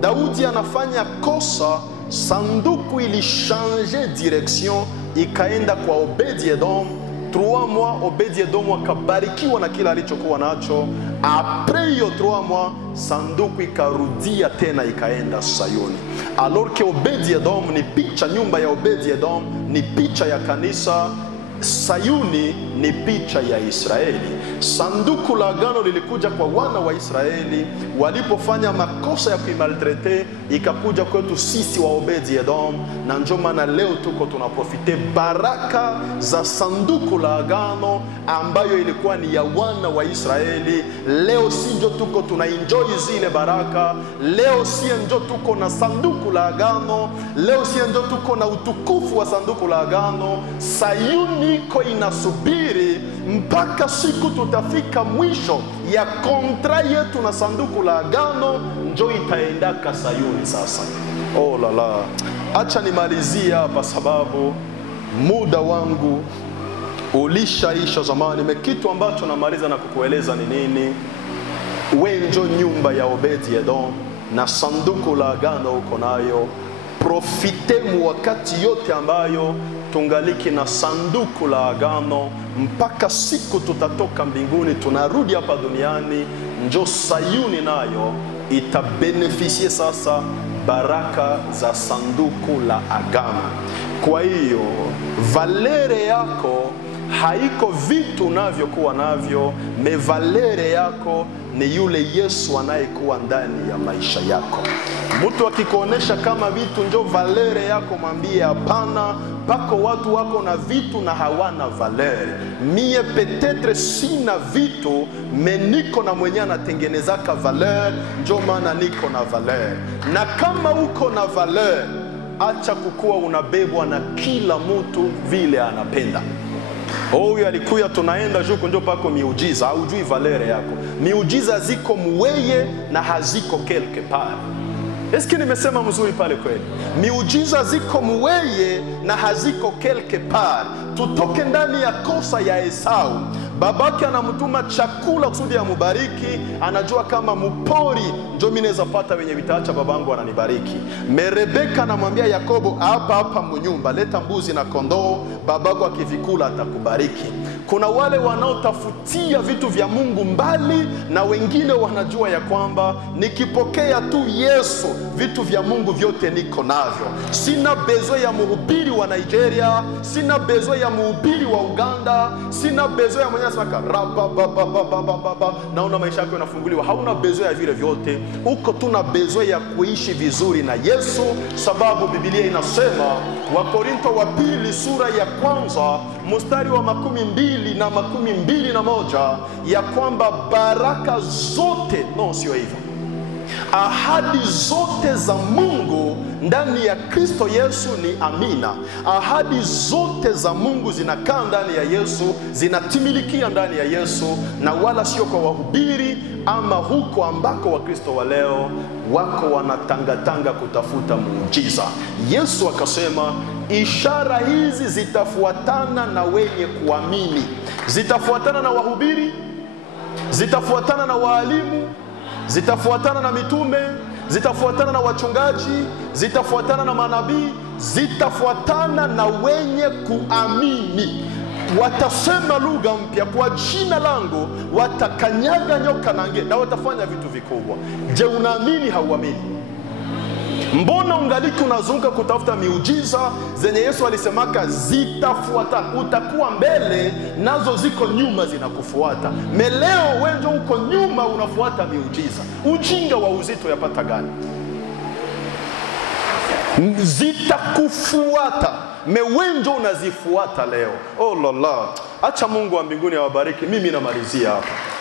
Daudi anafanya kosa, sanduku ilichange direction, ikaenda kwa Obed Edom. 3 mois Obed Edom akabarikiwa na kila alichokuwa nacho. Après hiyo 3 mois sanduku ikarudia tena ikaenda Sayuni. Alors que Obed Edom ni picha, nyumba ya Obed Edom ni picha ya kanisa, Sayuni ni picha ya Israeli. Sanduku la agano lilikuja kwa wana wa Israeli, walipofanya makosa ya kuimaltrete, ikakuja kwetu sisi wa Obed Edom. Na ndio maana leo tuko tunaprofite baraka za sanduku la agano ambayo ilikuwa ni ya wana wa Israeli. Leo si ndio tuko tunaenjoy zile baraka, leo si ndio tuko na sanduku la agano, leo si ndio tuko na utukufu wa sanduku la agano. Sayuni ko inasubiri mpaka siku tutafika mwisho ya kontra yetu na sanduku la agano, njo itaendaka Sayuni sasa. Oh la la. Acha nimalizia hapa sababu muda wangu ulishaisha zamani. Kitu ambacho namaliza na kukueleza ni nini? Wenjo nyumba ya Obed Edom na sanduku la agano uko nayo. Profitemu wakati yote ambayo tungaliki na sanduku la agano, mpaka siku tutatoka mbinguni tunarudi hapa duniani, njo Sayuni nayo itabenefisie sasa baraka za sanduku la agano. Kwa hiyo valere yako haiko vitu navyokuwa navyo, me valere yako ni yule Yesu anayekuwa ndani ya maisha yako. Mtu akikuonesha kama vitu ndio valere yako, mwambie hapana, pako watu wako na vitu na hawana valere. Mie petetre sina vitu, meniko na mwenye anatengenezaka valere, ndio maana niko na valere. Na kama uko na valere, acha kukuwa unabebwa na kila mtu vile anapenda. Huyu alikuya tunaenda juko ndio pako miujiza, haujui valere yako. Miujiza ziko muweye na haziko quelque part. Eski nimesema mzuri pale kweli? Miujiza ziko muweye na haziko quelque part. Tutoke ndani ya kosa ya Esau. Babake anamtuma chakula kusudi ya mubariki, anajua kama mupori ndio mimi naweza pata wenye vitaacha babangu ananibariki. Rebeka anamwambia Yakobo, hapa hapa mnyumba leta mbuzi na kondoo, babako akivikula atakubariki. Kuna wale wanaotafutia vitu vya Mungu mbali, na wengine wanajua ya kwamba nikipokea tu Yesu, vitu vya Mungu vyote niko navyo. Sina bezo ya mhubiri wa Nigeria, sina bezo ya mhubiri wa Uganda, sina bezo ya mwenye saka naona maisha yako yanafunguliwa. Hauna bezo ya vile vyote. Uko tuna bezo ya kuishi vizuri na Yesu, sababu Biblia inasema, Wakorintho wa pili sura ya kwanza mstari wa 12 na 21, ya kwamba baraka zote, sio hivyo, ahadi zote za Mungu ndani ya Kristo Yesu ni amina. Ahadi zote za Mungu zinakaa ndani ya Yesu, zinatimilikia ndani ya Yesu, na wala sio kwa wahubiri ama huko ambako Wakristo wa leo wako wanatangatanga kutafuta muujiza. Yesu akasema, ishara hizi zitafuatana na wenye kuamini. Zitafuatana na wahubiri, zitafuatana na waalimu, zitafuatana na mitume, zitafuatana na wachungaji, zitafuatana na manabii, zitafuatana na wenye kuamini. Watasema lugha mpya kwa jina langu, watakanyaga nyoka na nge, na watafanya vitu vikubwa. Je, unaamini hauamini? Mbona ungaliki unazunguka kutafuta miujiza zenye Yesu alisemaka zitafuatana? Utakuwa mbele, nazo ziko nyuma zinakufuata. Meleo wenjo uko nyuma unafuata miujiza. Ujinga wa uzito yapata gani? Zitakufuata. Mewenjo unazifuata leo. Oh la la. Acha Mungu wa mbinguni awabariki. Mimi namalizia hapa.